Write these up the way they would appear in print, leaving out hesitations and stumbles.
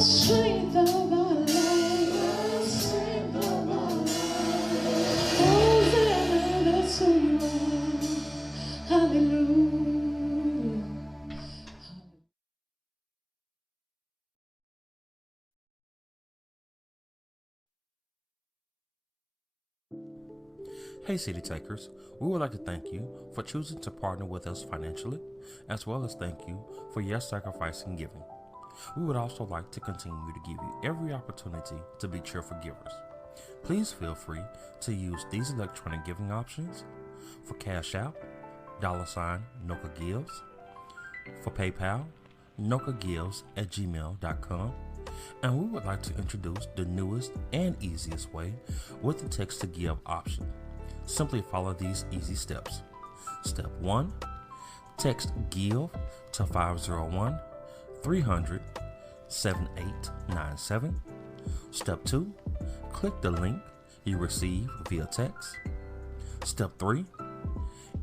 strength of our life, the strength of our life. Hosanna, that's who you are. Hallelujah. Hey City Takers, we would like to thank you for choosing to partner with us financially, as well as thank you for your sacrifice and giving. We would also like to continue to give you every opportunity to be cheerful givers. Please feel free to use these electronic giving options for Cash App, $Noka Gives, for PayPal, nokagives@gmail.com, and we would like to introduce the newest and easiest way with the text to give option. Simply follow these easy steps. Step 1, text GIVE to 501-300-7897. Step 2, click the link you receive via text. Step 3,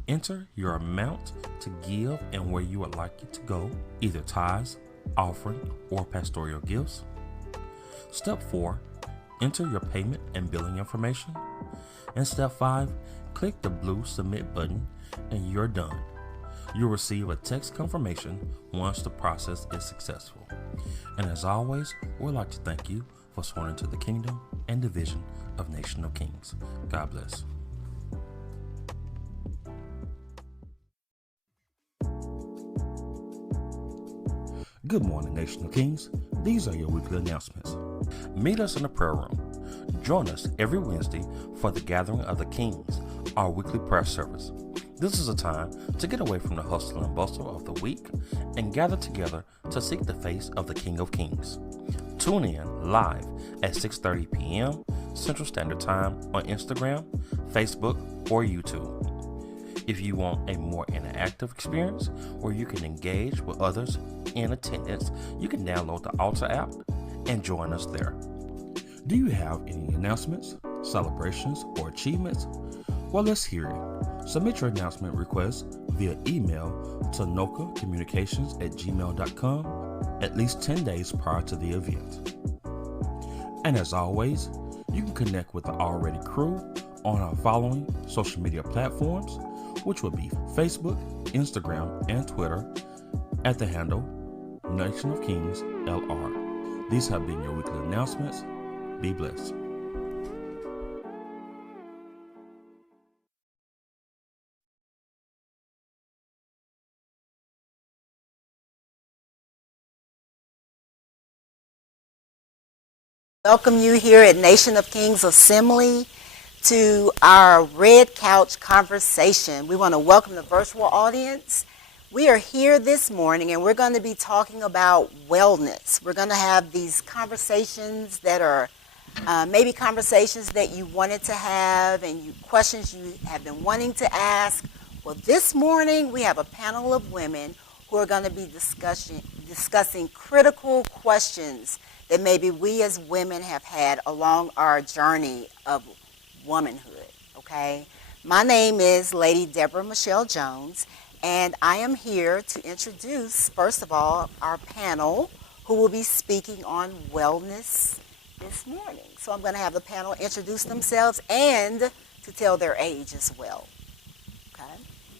enter your amount to give and where you would like it to go, either tithes, offering, or pastoral gifts. Step 4, enter your payment and billing information. And step 5, click the blue submit button and you're done. You'll receive a text confirmation once the process is successful. And as always, we'd like to thank you for sowing into the kingdom and division of Nation of Kings. God bless. Good morning, Nation of Kings. These are your weekly announcements. Meet us in the prayer room. Join us every Wednesday for the Gathering of the Kings, our weekly prayer service. This is a time to get away from the hustle and bustle of the week and gather together to seek the face of the King of Kings. Tune in live at 6:30 p.m. Central Standard Time on Instagram, Facebook, or YouTube. If you want a more interactive experience where you can engage with others in attendance, you can download the Altar app and join us there. Do you have any announcements, celebrations, or achievements? Well, let's hear it. Submit your announcement request via email to nokacommunications@gmail.com at least 10 days prior to the event. And as always, you can connect with the Already crew on our following social media platforms, which would be Facebook, Instagram, and Twitter at the handle NationOfKingsLR. These have been your weekly announcements. Be blessed. Welcome you here at Nation of Kings Assembly to our Red Couch Conversation. We want to welcome the virtual audience. We are here this morning and we're going to be talking about wellness. We're going to have these conversations that are maybe conversations that you wanted to have and questions you have been wanting to ask. Well, this morning we have a panel of women who are going to be discussing critical questions that maybe we as women have had along our journey of womanhood, okay? My name is Lady Deborah Michelle Jones, and I am here to introduce, first of all, our panel who will be speaking on wellness this morning. So I'm going to have the panel introduce themselves and to tell their age as well. Okay?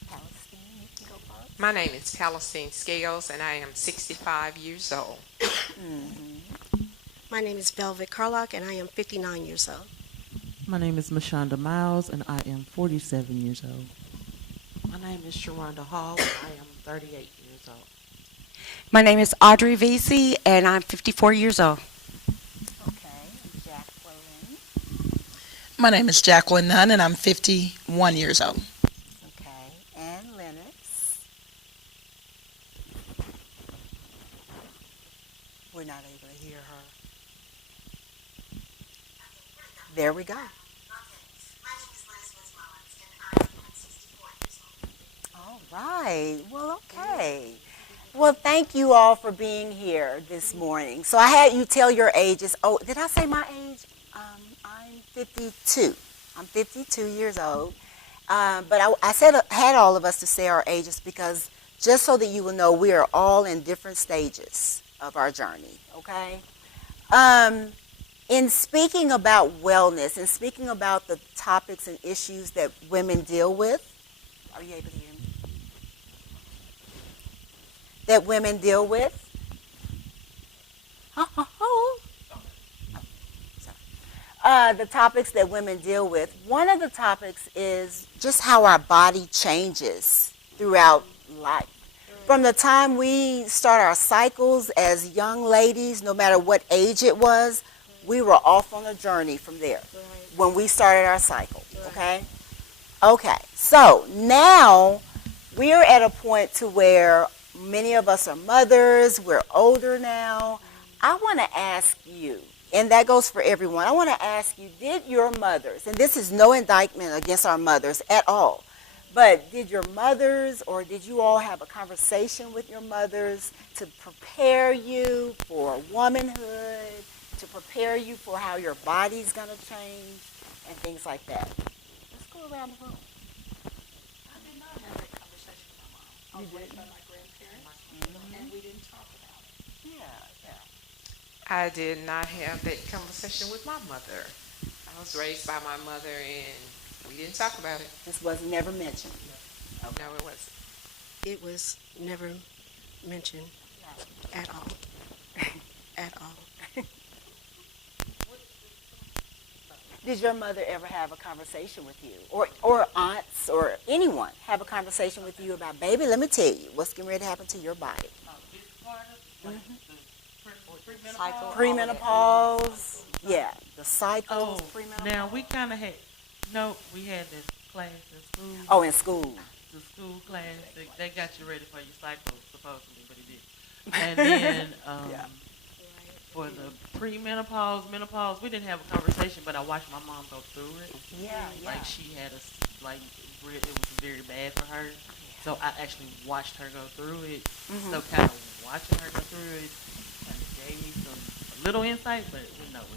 Palestine, you can go first. My name is Palestine Scales, and I am 65 years old. Mm-hmm. My name is Velvet Carlock, and I am 59 years old. My name is Mashonda Miles, and I am 47 years old. My name is Sharonda Hall, and I am 38 years old. My name is Audrey Vesey, and I'm 54 years old. Okay, Jacqueline. My name is Jacqueline Nunn, and I'm 51 years old. Okay, and Lennox. We're not able to hear her. There we go. All right. Well, okay. Well, thank you all for being here this morning. So I had you tell your ages. Oh, did I say my age? I'm 52. I'm 52 years old. But I had all of us to say our ages because just so that you will know we are all in different stages of our journey, okay? In speaking about wellness and speaking about the topics and issues that women deal with, are you able to hear me? That women deal with. The topics that women deal with. One of the topics is just how our body changes throughout life. From the time we start our cycles as young ladies, no matter what age it was, we were off on a journey from there when we started our cycle, okay? Okay, so now we're at a point to where many of us are mothers, we're older now. I want to ask you, and that goes for everyone, I want to ask you, did your mothers, and this is no indictment against our mothers at all, but did your mothers or did you all have a conversation with your mothers to prepare you for womanhood, to prepare you for how your body's going to change and things like that? Let's go around the room. I did not have that conversation with my mom. I was raised by my grandparents, and we didn't talk about it. Yeah. I did not have that conversation with my mother. I was raised by my mother, and we didn't talk about it. This was never mentioned. No, it wasn't. It was never mentioned at all. At all. Did your mother ever have a conversation with you? Or aunts or anyone have a conversation with you about, baby, let me tell you, what's getting ready to happen to your body? Premenopause. Yeah, the cycles, premenopause. Now we kind of had, we had this class in school. Oh, in school. The school class, they got you ready for your cycle, supposedly, but it didn't. And then for the premenopause, menopause, we didn't have a conversation, but I watched my mom go through it. Yeah. Like she had it was very bad for her. So I actually watched her go through it. Mm-hmm. So kind of watching her go through it kind of gave me a little insight, but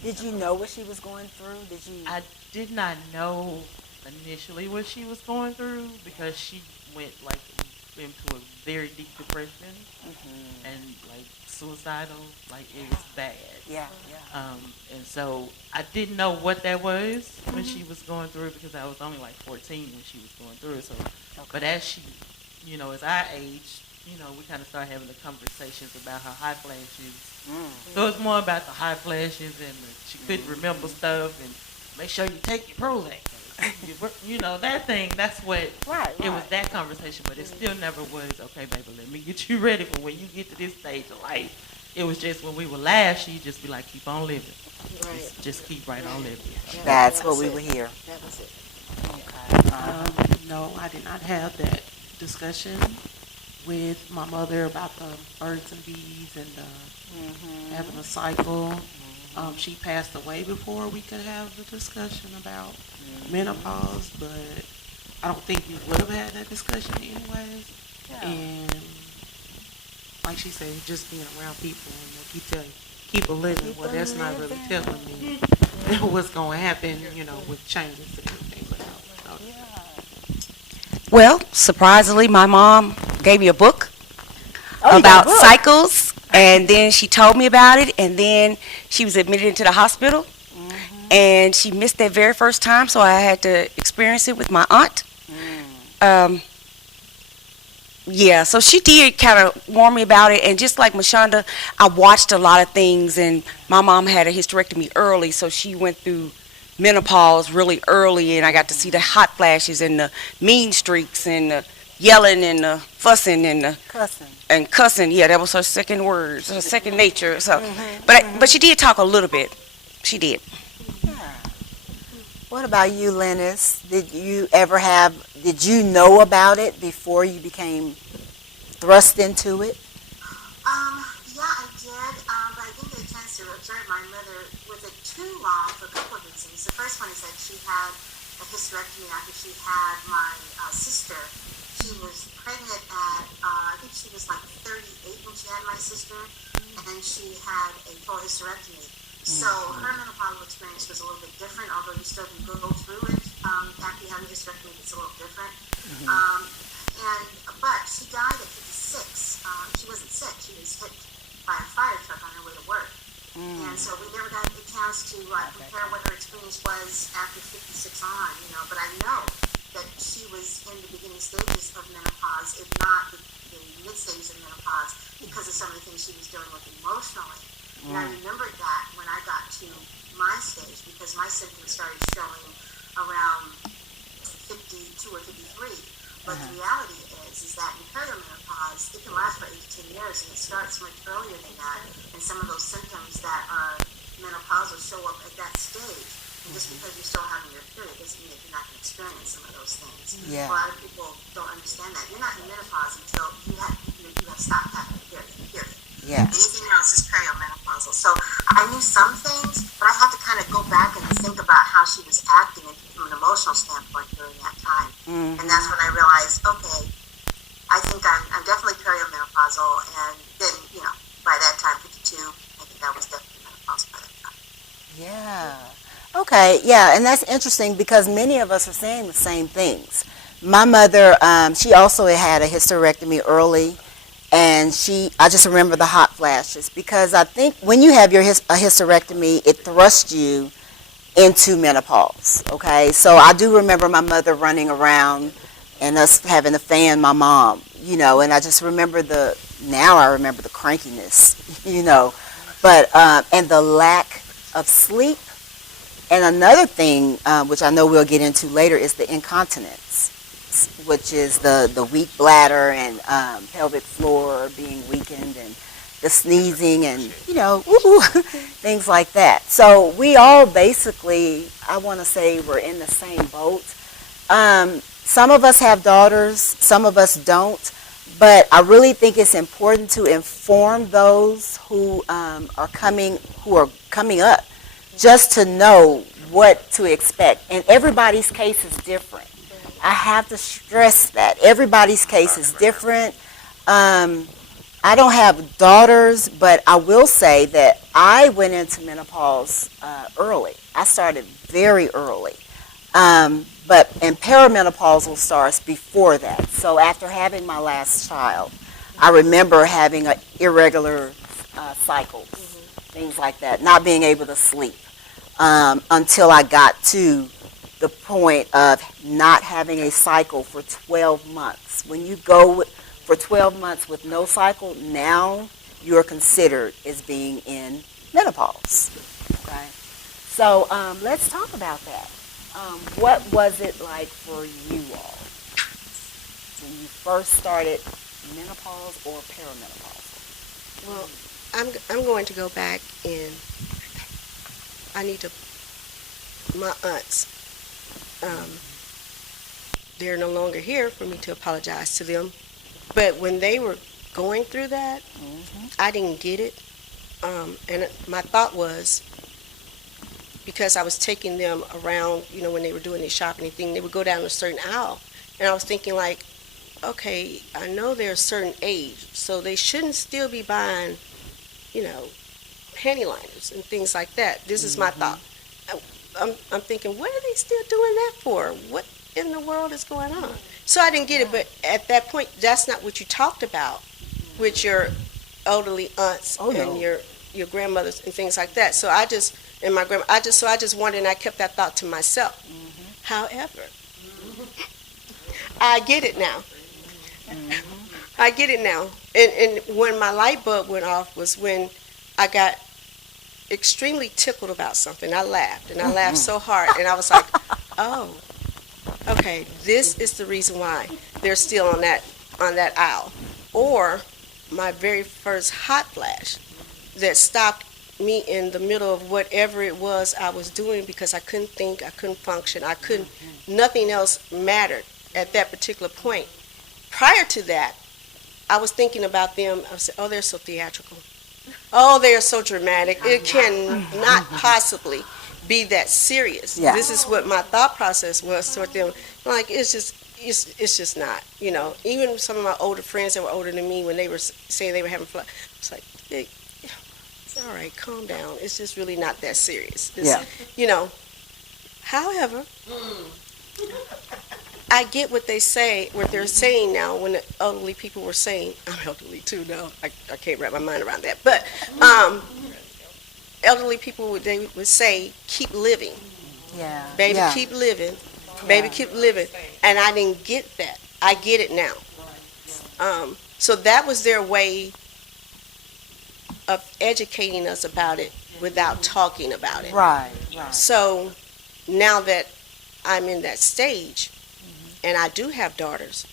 Did you know what she was going through? I did not know initially what she was going through because she went into a very deep depression and suicidal, it was bad. Yeah. And so I didn't know what that was when she was going through it because I was only 14 when she was going through it. So, but as she, as I aged, we kind of started having the conversations about her high flashes. So it's more about the high flashes and she couldn't remember stuff and make sure you take your Prozac. That thing, that's what, it was that conversation, but it still never was, okay, baby, let me get you ready for when you get to this stage of life. It was just when we would laugh, she'd just be like, keep on living. Just keep right on living. That's what we would hear. That was it. Okay. No, I did not have that discussion with my mother about the birds and bees and having a cycle. She passed away before we could have the discussion about menopause, but I don't think we would have had that discussion anyways. Yeah. And like she said, just being around people and keep a living. Well, that's not really telling me what's going to happen, with changes and everything. But Well, surprisingly, my mom gave me a book about cycles, and then she told me about it, and then she was admitted into the hospital, and she missed that very first time, so I had to experience it with my aunt. So she did kind of warn me about it, and just like Mashonda, I watched a lot of things, and my mom had a hysterectomy early, so she went through menopause really early, and I got to see the hot flashes and the mean streaks and the yelling and the fussing and the cussing. Yeah, that was her second words, her second nature. So, but she did talk a little bit. She did. Yeah. What about you, Lennis? Did you know about it before you became thrust into it? Yeah, I did, but I didn't get a chance to observe my mother with it too long for a couple of reasons. The first one is that she had a hysterectomy after she had my sister. She was pregnant at, I think she was 38 when she had my sister, and then she had a full hysterectomy. So her menopausal experience was a little bit different, although you still can go through it. After you have a hysterectomy, it's a little different. But she died at 56. She wasn't sick. She was hit by a fire truck on her way to work. And so we never got the chance to compare what her experience was after 56 on, but I know that she was in the beginning stages of menopause, if not the mid stages of menopause, because of some of the things she was dealing with emotionally. And I remembered that when I got to my stage, because my symptoms started showing around 52 or 53. But the reality is that in perimenopause, it can last for 8 to 10 years, and it starts much earlier than that. And some of those symptoms that are menopausal show up at that stage. And just because you're still having your period doesn't mean that you're not going to experience some of those things. Yeah. A lot of people don't understand that. You're not in menopause until you have stopped having a period. Yeah. Anything else is perimenopausal. So I knew some things, but I had to kind of go back and think about how she was acting from an emotional standpoint during that time. And that's when I realized, okay, I think I'm definitely perimenopausal. And then, by that time, 52, I think I was definitely menopausal by that time. Yeah. Okay. Yeah, and that's interesting because many of us are saying the same things. My mother, she also had a hysterectomy early. And I just remember the hot flashes because I think when you have a hysterectomy, it thrusts you into menopause, okay? So I do remember my mother running around and us having to fan my mom, and I just remember now I remember the crankiness, but, and the lack of sleep. And another thing, which I know we'll get into later, is the incontinence, which is the weak bladder and pelvic floor being weakened and the sneezing and, things like that. So we all basically, I want to say we're in the same boat. Some of us have daughters, some of us don't, but I really think it's important to inform those who are coming up just to know what to expect. And everybody's case is different. I have to stress that. Everybody's case is different. I don't have daughters, but I will say that I went into menopause early. I started very early. And perimenopausal starts before that. So after having my last child, I remember having irregular cycles, things like that, not being able to sleep until I got to the point of not having a cycle for 12 months. When you go for 12 months with no cycle, now you're considered as being in menopause. Okay? So let's talk about that. What was it like for you all when you first started menopause or perimenopause? Well, I'm going to go back and my aunts, they're no longer here for me to apologize to them. But when they were going through that, I didn't get it. And my thought was, because I was taking them around, when they were doing their shopping and thing, they would go down a certain aisle. And I was thinking like, okay, I know they're a certain age, so they shouldn't still be buying, panty liners and things like that. This is my thought. I'm thinking, what are they still doing that for? What in the world is going on? So I didn't get it, but at that point, that's not what you talked about with your elderly aunts and your grandmothers and things like that. So I just wondered, and I kept that thought to myself. However, I get it now. I get it now. And when my light bulb went off was when I got extremely tickled about something. I laughed, and I laughed so hard, and I was like, oh, okay, this is the reason why they're still on that aisle. Or my very first hot flash that stopped me in the middle of whatever it was I was doing because I couldn't think, I couldn't function, nothing else mattered at that particular point. Prior to that, I was thinking about them. I said, oh, they're so theatrical. Oh, they are so dramatic. It cannot possibly be that serious. Yeah. This is what my thought process was toward them. Like, it's just not, Even some of my older friends that were older than me, when they were saying they were having fun, it's like, hey, it's all right, calm down. It's just really not that serious. However, I get what they're saying now when the elderly people were saying, I'm elderly too now, I can't wrap my mind around that, but elderly people they would say, keep living. Yeah. Baby, Yeah. keep living. Baby, keep living. And I didn't get that. I get it now. So that was their way of educating us about it without talking about it. Right. Right. So now that I'm in that stage, and I do have daughters,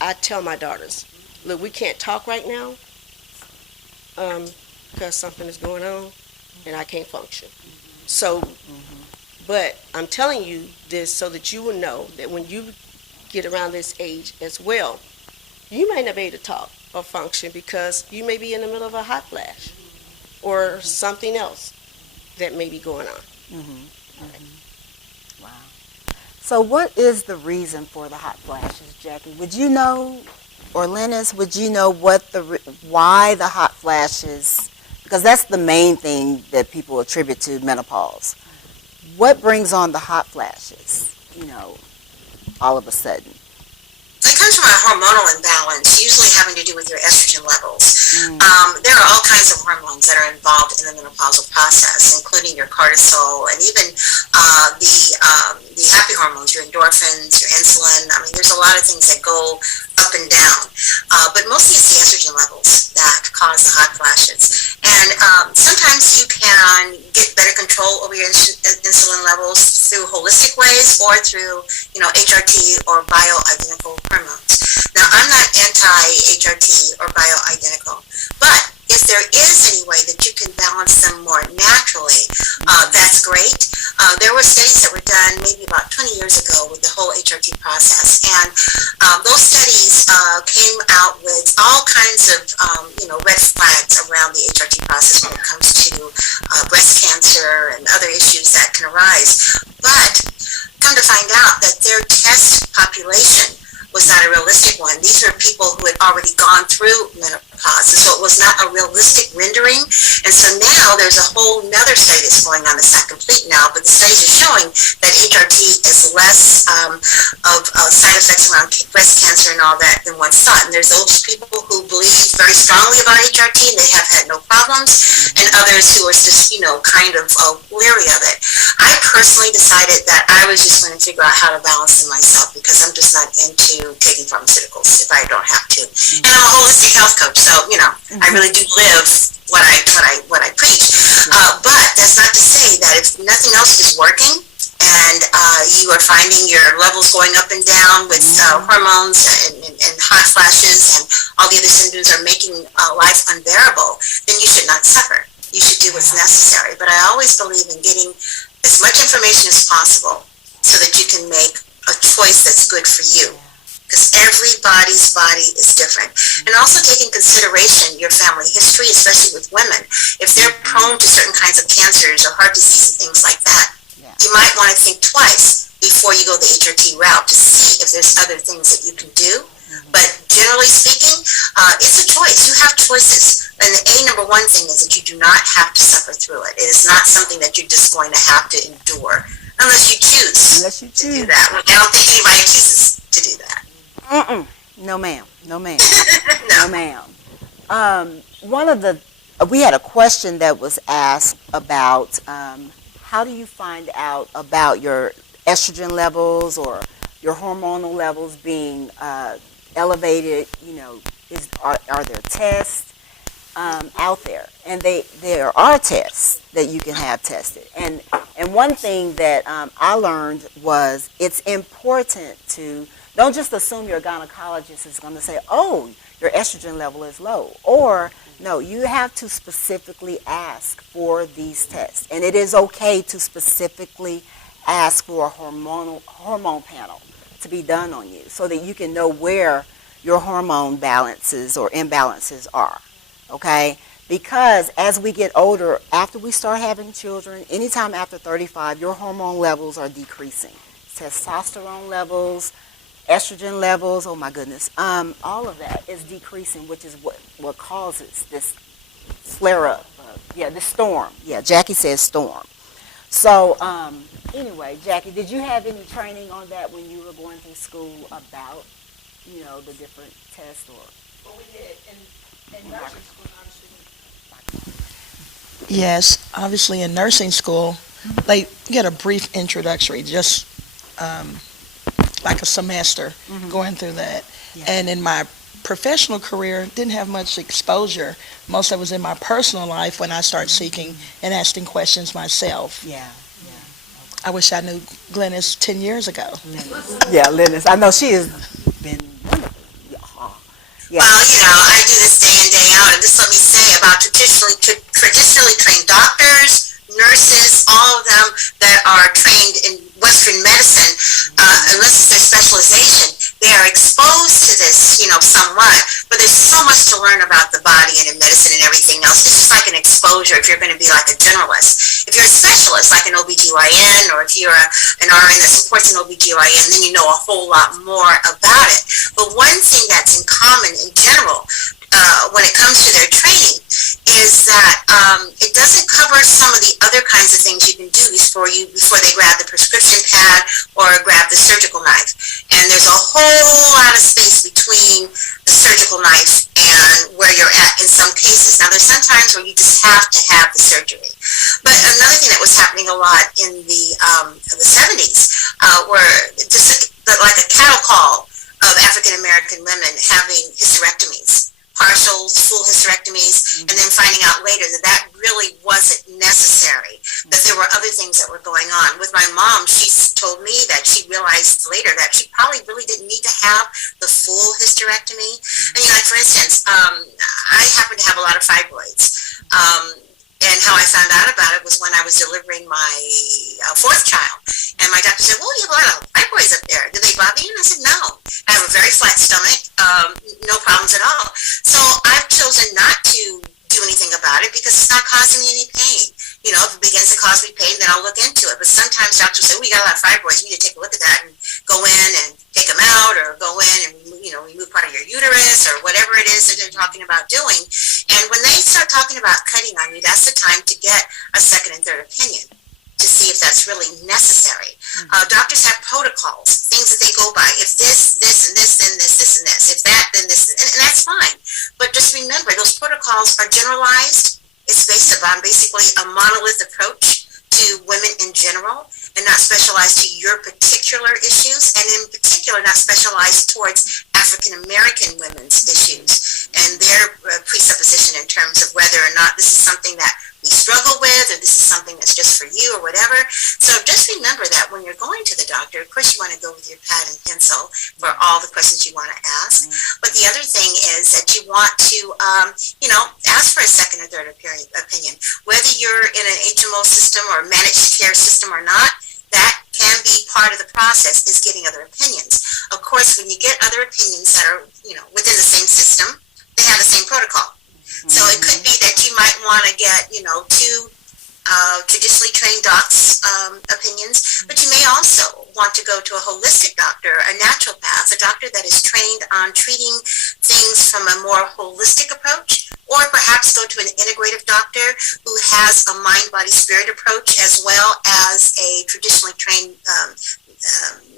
I tell my daughters, look, we can't talk right now because something is going on and I can't function. So, but I'm telling you this so that you will know that when you get around this age as well, you may not be able to talk or function because you may be in the middle of a hot flash or something else that may be going on. Wow. So what is the reason for the hot flashes, Jackie? Would you know, or Lennis, would you know why the hot flashes, because that's the main thing that people attribute to menopause. What brings on the hot flashes, all of a sudden? It comes from a hormonal imbalance, usually having to do with your estrogen levels. There are all kinds of hormones that are involved in the menopausal process, including your cortisol and even the happy hormones, your endorphins, your insulin. I mean, there's a lot of things that go up and down, but mostly it's the estrogen levels that cause the hot flashes. And sometimes you can get better control over your insulin levels through holistic ways or through, HRT or bioidentical hormones. Now, I'm not anti-HRT or bioidentical, but if there is any way that you can balance them more naturally, that's great. There were studies that were done maybe about 20 years ago with the whole HRT process, and those studies came out with all kinds of, red flags around the HRT process when it comes to breast cancer and other issues that can arise. But come to find out that their test population was not a realistic one. These were people who had already gone through menopause, and so it was not a realistic rendering. And so now there's a whole nother study that's going on that's not complete now, but the studies are showing that HRT is less of side effects around breast cancer and all that than once thought. And there's those people who believe very strongly about HRT and they have had no problems, and others who are just, kind of leery of it. I personally decided that I was just going to figure out how to balance them myself because I'm just not into taking pharmaceuticals if I don't have to. And I'm a holistic health coach, so I really do live what I preach. But that's not to say that if nothing else is working and you are finding your levels going up and down with hormones and hot flashes and all the other symptoms are making life unbearable, then you should not suffer. You should do what's necessary. But I always believe in getting as much information as possible so that you can make a choice that's good for you. Because everybody's body is different. And also take in consideration your family history, especially with women. If they're prone to certain kinds of cancers or heart disease and things like that, you might want to think twice before you go the HRT route to see if there's other things that you can do. But generally speaking, it's a choice. You have choices. And the number one thing is that you do not have to suffer through it. It is not something that you're just going to have to endure unless you choose to do that. I don't think anybody chooses to do that. No, ma'am. No, ma'am. No, ma'am. We had a question that was asked about how do you find out about your estrogen levels or your hormonal levels being elevated? Are there tests out there? And there are tests that you can have tested. And one thing that I learned was it's important to don't just assume your gynecologist is going to say, oh, your estrogen level is low. Or, no, you have to specifically ask for these tests. And it is okay to specifically ask for a hormone panel to be done on you so that you can know where your hormone balances or imbalances are. Okay? Because as we get older, after we start having children, anytime after 35, your hormone levels are decreasing. Testosterone levels, estrogen levels, oh my goodness, all of that is decreasing, which is what causes this flare-up, this storm. Yeah, Jackie says storm. So anyway, Jackie, did you have any training on that when you were going through school about, the different tests? Well, we did, and nursing school, obviously. Yes, obviously in nursing school, they get a brief introductory, just like a semester going through that. Yeah. And in my professional career, didn't have much exposure. Most of it was in my personal life when I started seeking and asking questions myself. Yeah. I wish I knew Glennis 10 years ago. Yeah, Linus. I know she has been wonderful. Yeah. Well, I do this day in, day out, and just let me say about traditionally trained doctors, nurses, all of them that are trained in Western medicine, unless it's their specialization, they are exposed to this, somewhat, but there's so much to learn about the body and in medicine and everything else. It's just like an exposure if you're going to be like a generalist. If you're a specialist, like an OBGYN, or if you're an RN that supports an OBGYN, then you know a whole lot more about it. But one thing that's in common in general when it comes to their training is that it doesn't cover some of the other kinds of things you can do before they grab the prescription pad or grab the surgical knife. And there's a whole lot of space between the surgical knife and where you're at in some cases. Now, there's some times where you just have to have the surgery. But another thing that was happening a lot in the 70s were just like a cattle call of African American women having hysterectomies, partials, full hysterectomies, and then finding out later that really wasn't necessary, that there were other things that were going on. With my mom, she told me that she realized later that she probably really didn't need to have the full hysterectomy. And like for instance, I happen to have a lot of fibroids. And how I found out about it was when I was delivering my fourth child. And my doctor said, well, you have a lot of fibroids up there. Do they bother you? And I said, no. I have a very flat stomach, no problems at all. So I've chosen not to do anything about it because it's not causing me any pain. If it begins to cause me pain, then I'll look into it. But sometimes doctors say, well, you got a lot of fibroids. You need to take a look at that and go in and take them out, or go in and, remove part of your uterus, or whatever it is that they're talking about doing. And when they start talking about cutting on you, that's the time to get a second and third opinion to see if that's really necessary. Doctors have protocols, things that they go by. If this, and this, then this, and this. If that, then this, and that's fine. But just remember, those protocols are generalized. It's based upon basically a monolith approach to women in general, and not specialized to your particular issues, and in particular not specialized towards African American women's issues and their presupposition in terms of whether or not this is something that we struggle with, or this is something that's just for you, or whatever. So just remember that when you're going to the doctor, of course you want to go with your pad and pencil for all the questions you want to ask. But the other thing is that you want to, ask for a second or third opinion. Whether you're in an HMO system or managed care system or not, that can be part of the process, is getting other opinions. Of course, when you get other opinions that are, within the same system, they have the same protocol. So it could be that you might want to get, two traditionally trained docs' opinions, but you may also want to go to a holistic doctor, a naturopath, a doctor that is trained on treating things from a more holistic approach, or perhaps go to an integrative doctor who has a mind-body-spirit approach as well as a traditionally trained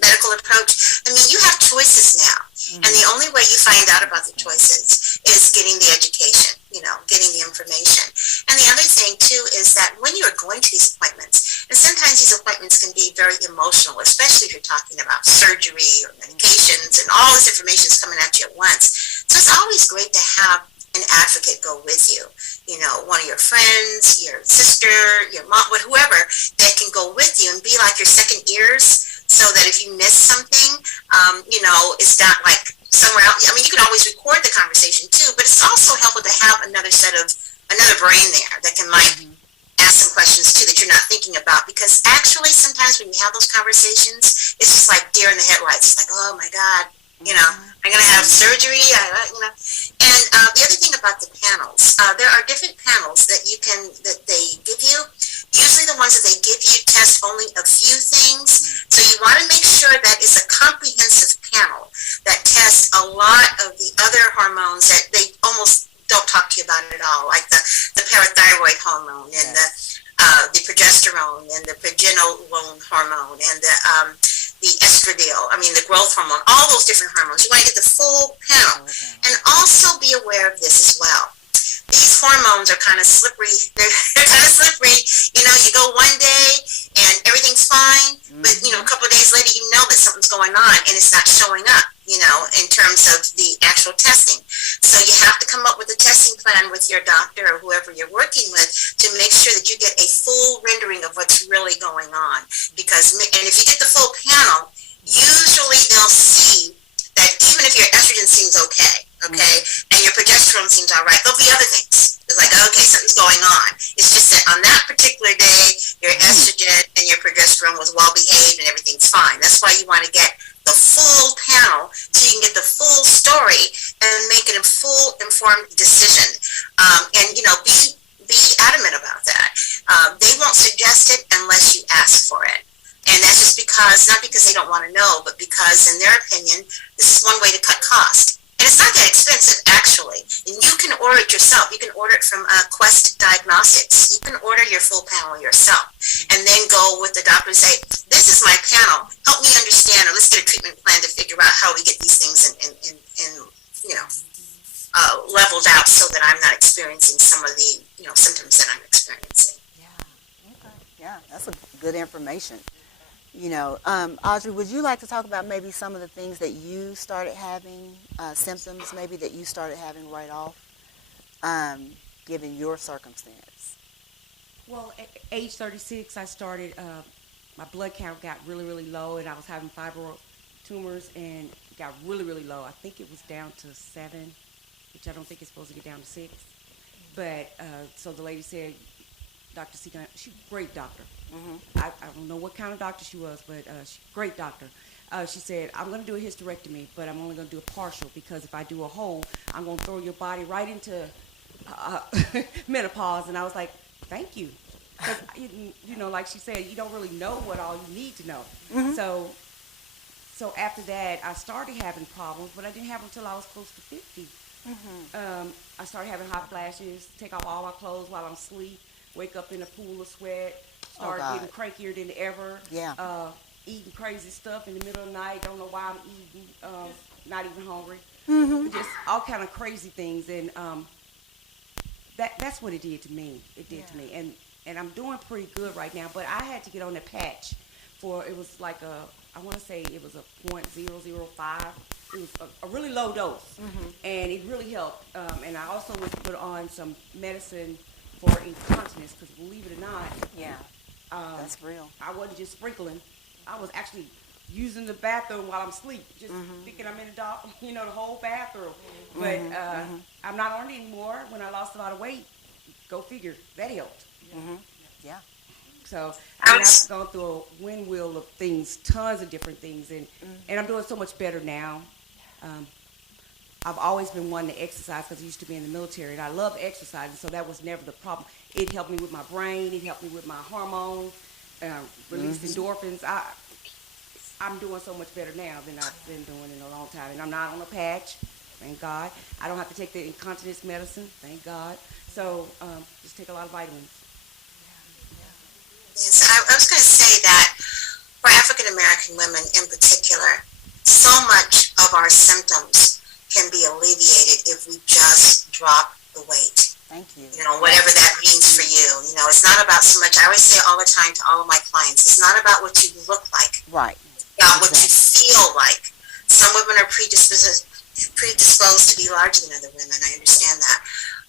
medical approach. I mean, you have choices now. And the only way you find out about the choices is getting the education, getting the information. And the other thing, too, is that when you're going to these appointments, and sometimes these appointments can be very emotional, especially if you're talking about surgery or medications, and all this information is coming at you at once. So it's always great to have an advocate go with you. One of your friends, your sister, your mom, whoever, that can go with you and be like your second ears, so that if you miss something, it's not like somewhere else. I mean, you can always record the conversation too, but it's also helpful to have another brain there that can ask some questions too that you're not thinking about, because actually sometimes when you have those conversations, it's just like deer in the headlights. It's like, oh my God, I'm going to have surgery, And the other thing about the panels, there are different panels that they give you. Usually the ones that they give you test only a few things. So you want to make sure that it's a comprehensive panel that tests a lot of the other hormones that they almost don't talk to you about it at all, like the parathyroid hormone and the progesterone and the progesterone hormone and the estradiol, the growth hormone, all those different hormones. You want to get the full panel. And also be aware of this as well. These hormones are kind of slippery. They're kind of sure that you get a full rendering of what's really going on. And if you get the full panel, usually they'll see that even if your estrogen seems okay, and your progesterone seems all right, there'll be other things. It's like, okay, something's going on. It's just that on that particular day, your estrogen and your progesterone was well behaved and everything's fine. That's why you want to get the full panel so you can get the full story and make it a full informed decision. And be adamant about that. They won't suggest it unless you ask for it. And that's just not because they don't want to know, but because in their opinion, this is one way to cut cost. And it's not that expensive, actually. And you can order it yourself. You can order it from Quest Diagnostics. You can order your full panel yourself. And then go with the doctor and say, this is my panel. Help me understand, or let's get a treatment plan to figure out how we get these things leveled out so that I'm not experiencing some of the symptoms that I'm experiencing. Yeah, that's a good information. Audrey, would you like to talk about maybe some of the things that you started having, symptoms maybe that you started having right off, given your circumstance? Well, at age 36, I started, my blood count got really, really low, and I was having fibroid tumors, and got really, really low. I think it was down to 7, which I don't think it's supposed to get down to 6. But, so the lady said, Dr. Segan, she's a great doctor. I don't know what kind of doctor she was, but she's a great doctor. She said, I'm going to do a hysterectomy, but I'm only going to do a partial, because if I do a whole, I'm going to throw your body right into menopause. And I was like, thank you. Because, like she said, you don't really know what all you need to know. So after that, I started having problems, but I didn't have them until I was close to 50. I started having hot flashes, take off all my clothes while I'm asleep, wake up in a pool of sweat, start getting crankier than ever, eating crazy stuff in the middle of the night, don't know why I'm eating, not even hungry, just all kind of crazy things. And that's what it did to me. It did to me. And I'm doing pretty good right now, but I had to get on a patch it was like I want to say it was a .005. It was a really low dose, and it really helped. And I also was put on some medicine for incontinence, because believe it or not, that's real. I wasn't just sprinkling. I was actually using the bathroom while I'm asleep, just thinking I'm in the whole bathroom. But I'm not on it anymore. When I lost a lot of weight, go figure, that helped. Yeah. So I've gone through a windwheel of things, tons of different things, and I'm doing so much better now. I've always been one to exercise because I used to be in the military, and I love exercising, so that was never the problem. It helped me with my brain. It helped me with my hormones, released endorphins. I'm doing so much better now than I've been doing in a long time, and I'm not on a patch, thank God. I don't have to take the incontinence medicine, thank God. So just take a lot of vitamins. Yes, I was going to say that for African American women in particular, so much of our symptoms can be alleviated if we just drop the weight. Thank you. Whatever that means for you. It's not about so much. I always say all the time to all of my clients, it's not about what you look like. Right. It's about what you feel like. Some women are predisposed to be larger than other women. I understand that.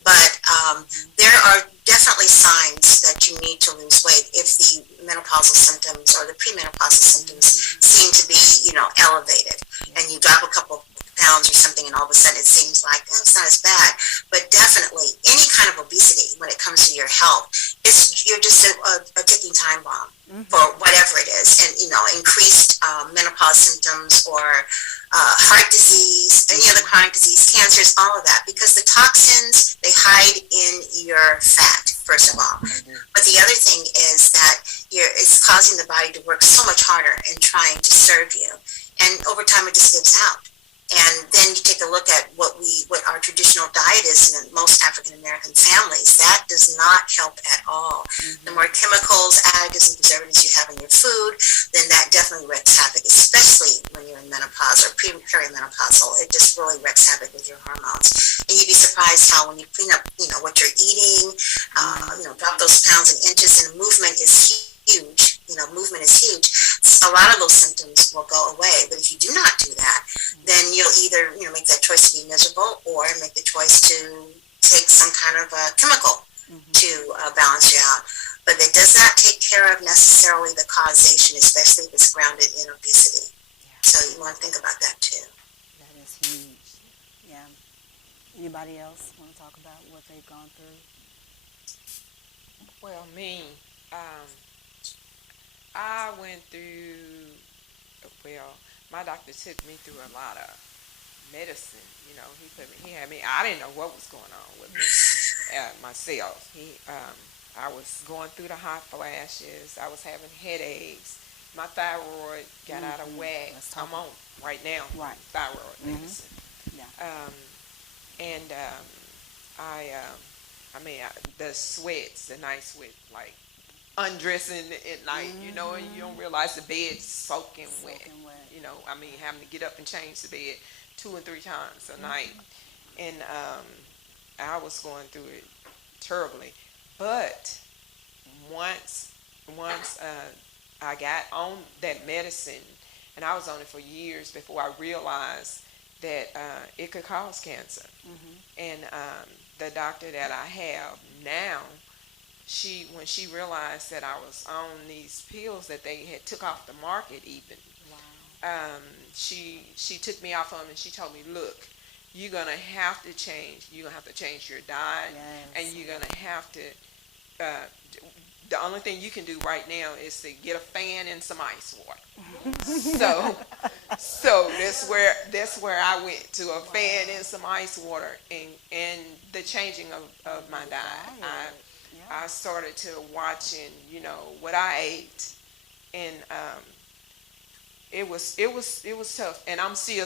But there are definitely signs that you need to lose weight if the menopausal symptoms or the premenopausal symptoms seem to be, elevated. And you drop a couple pounds or something, and all of a sudden it seems like, it's not as bad. But definitely, any kind of obesity when it comes to your health, you're just a ticking time bomb for whatever it is. And, increased menopause symptoms or heart disease, any other chronic disease, cancers, all of that, because the toxins, they hide in your fat, first of all. But the other thing is that it's causing the body to work so much harder in trying to serve you. And over time, it just gives out. And then you take a look at what our traditional diet is in most African American families. That does not help at all. The more chemicals, additives, and preservatives you have in your food, then that definitely wreaks havoc, especially when you're in menopause or perimenopausal. It just really wreaks havoc with your hormones. And you'd be surprised how when you clean up, what you're eating, drop those pounds and inches, and movement is huge. Movement is huge. So a lot of those symptoms will go away. But if you do not do that, then you'll either, make that choice to be miserable or make the choice to take some kind of chemical to balance you out. But it does not take care of necessarily the causation, especially if it's grounded in obesity. So you want to think about that too. That is huge. Yeah. Anybody else want to talk about what they've gone through? Well, me, I went through, well, my doctor took me through a lot of medicine. You know, he had me, I didn't know what was going on with me, myself. I was going through the hot flashes. I was having headaches. My thyroid got out of whack. I'm on right now, thyroid medicine. Yeah. And the sweats, the night sweat, like undressing at night, you know, and you don't realize the bed's soaking wet. You know, having to get up and change the bed 2 and 3 times a night. And I was going through it terribly. But once I got on that medicine, and I was on it for years before I realized that it could cause cancer. And the doctor that I have now, when she realized that I was on these pills that they had took off the market even, she took me off of them, and she told me, look, you're going to have to change. You're going to have to change your diet, and you're going to have to, the only thing you can do right now is to get a fan and some ice water. So that's where I went to, a fan and some ice water, and the changing of my diet. I started to watching, you know, what I ate, and it was tough. And I still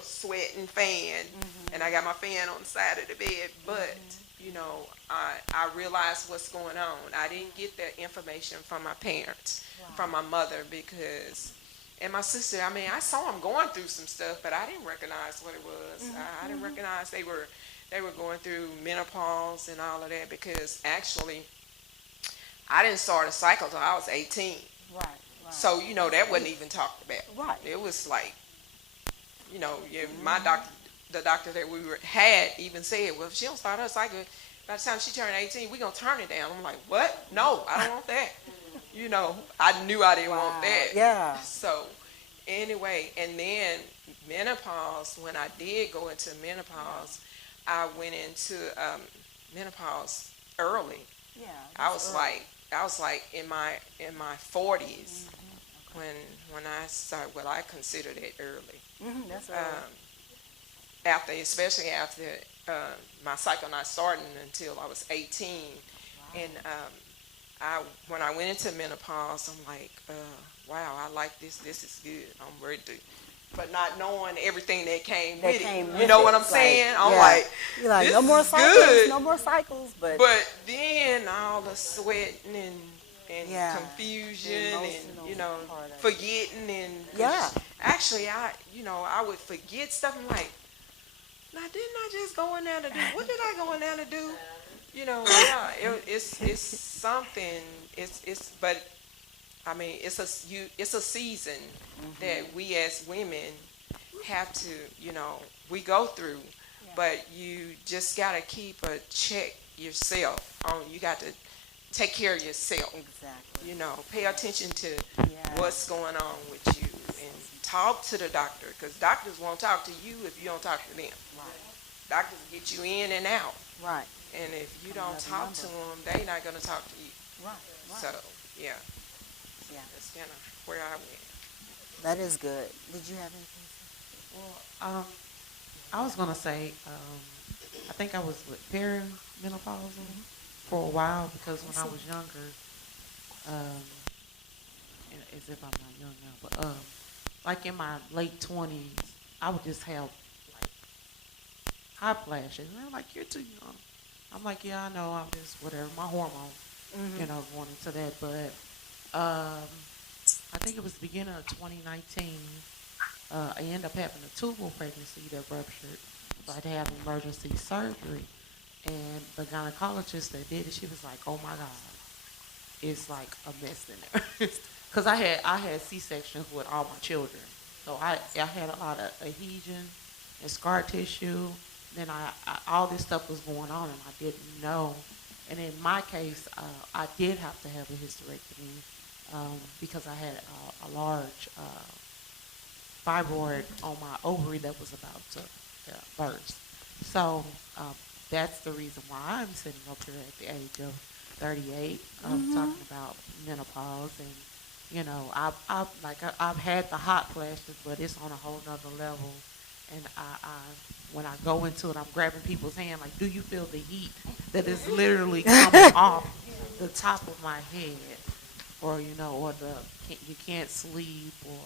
sweat and fan, and I got my fan on the side of the bed. But you know, I realized what's going on. I didn't get that information from my parents, from my mother, and my sister. I saw them going through some stuff, but I didn't recognize what it was. I didn't recognize they were going through menopause and all of that, because actually I didn't start a cycle till I was 18. Right. So, you know, that wasn't even talked about. Right. It was like, you know, my doctor, the doctor that had even said, well, if she don't start her cycle, by the time she turned 18, we're going to turn it down. I'm like, what? No, I don't want that. You know, I knew I didn't want that. Yeah. So, anyway, and then menopause, when I did go into menopause, I went into menopause early. Yeah. I was like in my 40s when I started. Well, I considered it early. That's early. Especially after my cycle not starting until I was 18, and when I went into menopause, I'm like, wow, I like this. This is good. I'm ready to. But not knowing everything that came with it. You know what I'm saying? I'm like, you're like, this no more is cycles, good. no more cycles. But then all the sweating and confusion and, you know, forgetting and actually I would forget stuff. I'm like, now didn't I just go in there to do? What did I go in there to do? You know, it's something. But I mean, it's a season that we as women have to, you know, we go through, but you just gotta keep a check yourself on. You got to take care of yourself. Exactly. You know, pay attention to what's going on with you, and talk to the doctor, because doctors won't talk to you if you don't talk to them. Right. Doctors get you in and out. Right. And if you don't talk to them, they're not gonna talk to you. Right. So yeah. That's kind of where I went. That is good. Did you have anything? Well, I was gonna say, I think I was perimenopausal for a while, because when I was younger, as if I'm not young now, but like in my late 20s, I would just have like hot flashes, and they're like, "You're too young." I'm like, "Yeah, I know. I'm just whatever. My hormones, you know, going into that." But I think it was the beginning of 2019. I ended up having a tubal pregnancy that ruptured, so I had to have emergency surgery. And the gynecologist that did it, she was like, "Oh my God, it's like a mess in there," because I had C-sections with all my children, so I had a lot of adhesion and scar tissue. Then I all this stuff was going on, and I didn't know. And in my case, I did have to have a hysterectomy because I had a large fibroid on my ovary that was about to burst. So that's the reason why I'm sitting up here at the age of 38, talking about menopause. And you know, I've had the hot flashes, but it's on a whole nother level. And when I go into it, I'm grabbing people's hand, like, do you feel the heat that is literally coming off the top of my head, or you know, or you can't sleep, or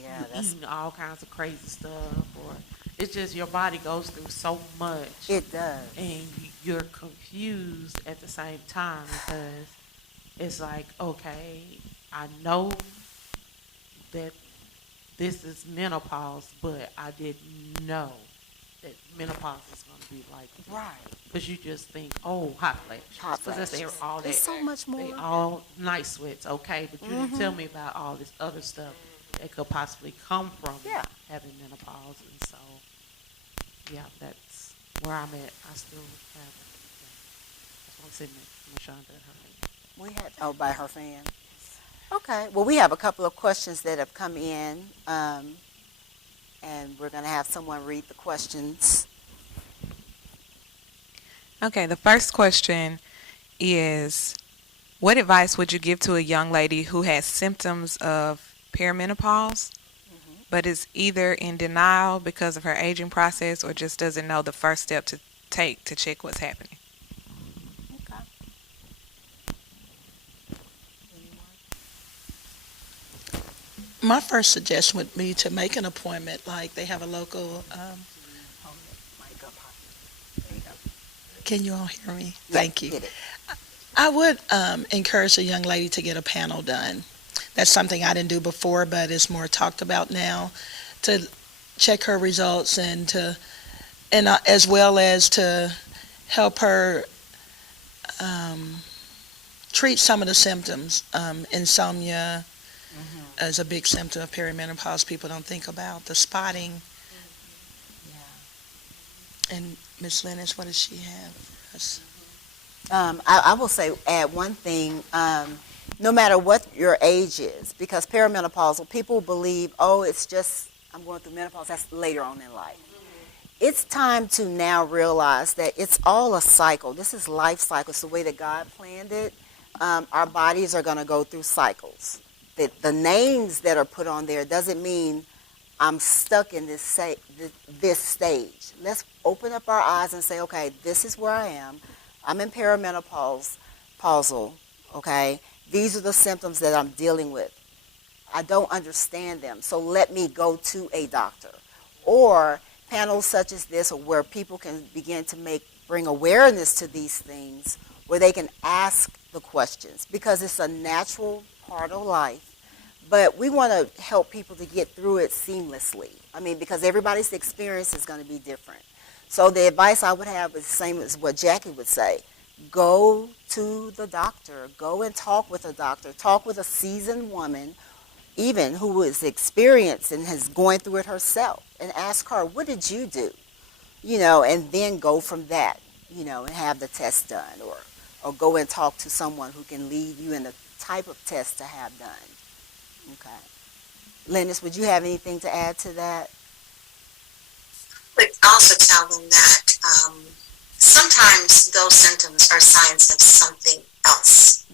Yeah, you eating all kinds of crazy stuff, or it's just your body goes through so much. It does. And you're confused at the same time because it's like, okay, I know that this is menopause, but I didn't know that menopause is going to be like this. Right. Because you just think, oh, hot flashes. Hot Because flashes. all that. It's so much more. They all night sweats, okay, but you didn't tell me about all this other stuff that could possibly come from having menopause. And so, yeah, that's where I'm at. I still have it. That's why I'm sitting at Mashonda and her. By her fan. Okay. Well, we have a couple of questions that have come in, and we're going to have someone read the questions. Okay, the first question is, what advice would you give to a young lady who has symptoms of perimenopause, but is either in denial because of her aging process or just doesn't know the first step to take to check what's happening? Okay. My first suggestion would be to make an appointment, like they have a local, can you all hear me? Thank you. I would encourage a young lady to get a panel done. That's something I didn't do before, but it's more talked about now, to check her results and as well as to help her treat some of the symptoms. Insomnia is a big symptom of perimenopause people don't think about. The spotting. And Ms. Lennis, what does she have for us? I will say, add one thing, no matter what your age is, because perimenopausal, people believe, oh, it's just, I'm going through menopause, that's later on in life. It's time to now realize that it's all a cycle. This is life cycle. It's the way that God planned it. Our bodies are going to go through cycles. The names that are put on there doesn't mean I'm stuck in this stage. Let's open up our eyes and say, okay, this is where I am. I'm in perimenopausal, okay? These are the symptoms that I'm dealing with. I don't understand them, so let me go to a doctor. Or panels such as this, or where people can begin to bring awareness to these things, where they can ask the questions, because it's a natural part of life. But we want to help people to get through it seamlessly. I mean, because everybody's experience is going to be different. So the advice I would have is the same as what Jackie would say. Go to the doctor. Go and talk with a doctor. Talk with a seasoned woman, even who is experienced and has going through it herself, and ask her, what did you do? You know, and then go from that, you know, and have the test done, or go and talk to someone who can lead you in the type of test to have done. Okay. Lennis, would you have anything to add to that? But also tell them that sometimes those symptoms are signs of something else,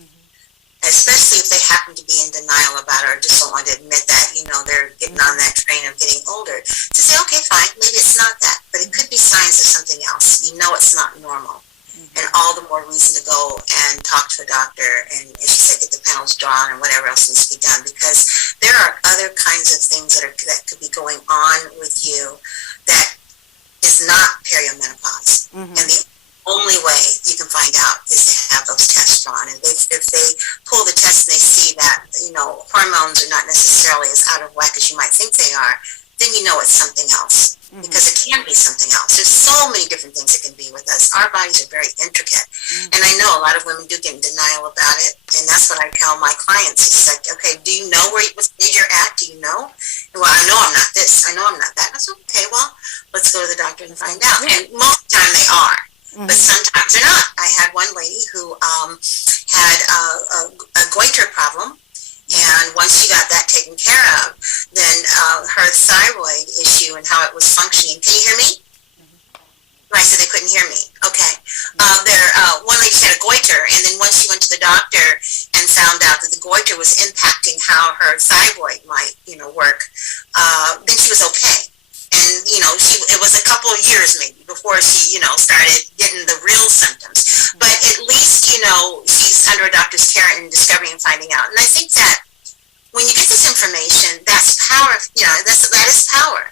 especially if they happen to be in denial about it or just don't want to admit that, you know, they're getting on that train of getting older. To say, okay, fine, maybe it's not that, but it could be signs of something else. You know it's not normal. And all the more reason to go and talk to a doctor and, as you said, get the panels drawn and whatever else needs to be done, because there are other kinds of things that could be going on with you that is not perimenopause. And the only way you can find out is to have those tests drawn. And if they pull the test and they see that, you know, hormones are not necessarily as out of whack as you might think they are, then you know it's something else. Because it can be something else. There's so many different things that can be with us. Our bodies are very intricate. And I know a lot of women do get in denial about it. And that's what I tell my clients. It's like, okay, do you know what stage you're at? Do you know? And, well, I know I'm not this. I know I'm not that. And I said, okay, well, let's go to the doctor and find out. And most of the time they are. but sometimes they're not. I had one lady who had a goiter problem, and once she got that taken care of, then her thyroid issue and how it was functioning. Can you hear me? I said they couldn't hear me. Okay. One lady had a goiter, and then once she went to the doctor and found out that the goiter was impacting how her thyroid might, work, then she was okay. And, it was a couple of years maybe before she, started getting the real symptoms. But at least, she's under a doctor's care and discovering and finding out. And I think that when you get this information, that's power, that is power.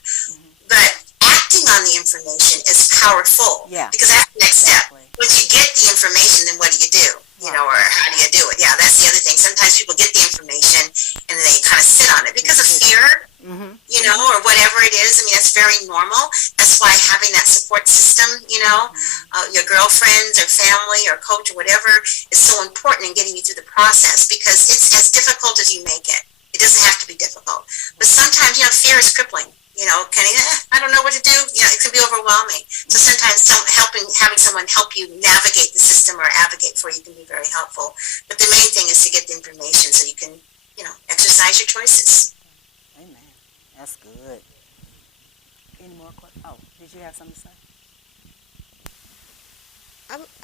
But acting on the information is powerful. Yeah. Because that's the next step. Once you get the information, then what do? Or how do you do it? Yeah, that's the other thing. Sometimes people get the information and they kind of sit on it because of fear, or whatever it is. I mean, that's very normal. That's why having that support system, your girlfriends or family or coach or whatever is so important in getting you through the process, because it's as difficult as you make it. It doesn't have to be difficult. But sometimes, fear is crippling. I don't know what to do. It can be overwhelming. So sometimes having someone help you navigate the system or advocate for you can be very helpful. But the main thing is to get the information so you can, exercise your choices. Amen. That's good. Any more questions? Oh, did you have something to say?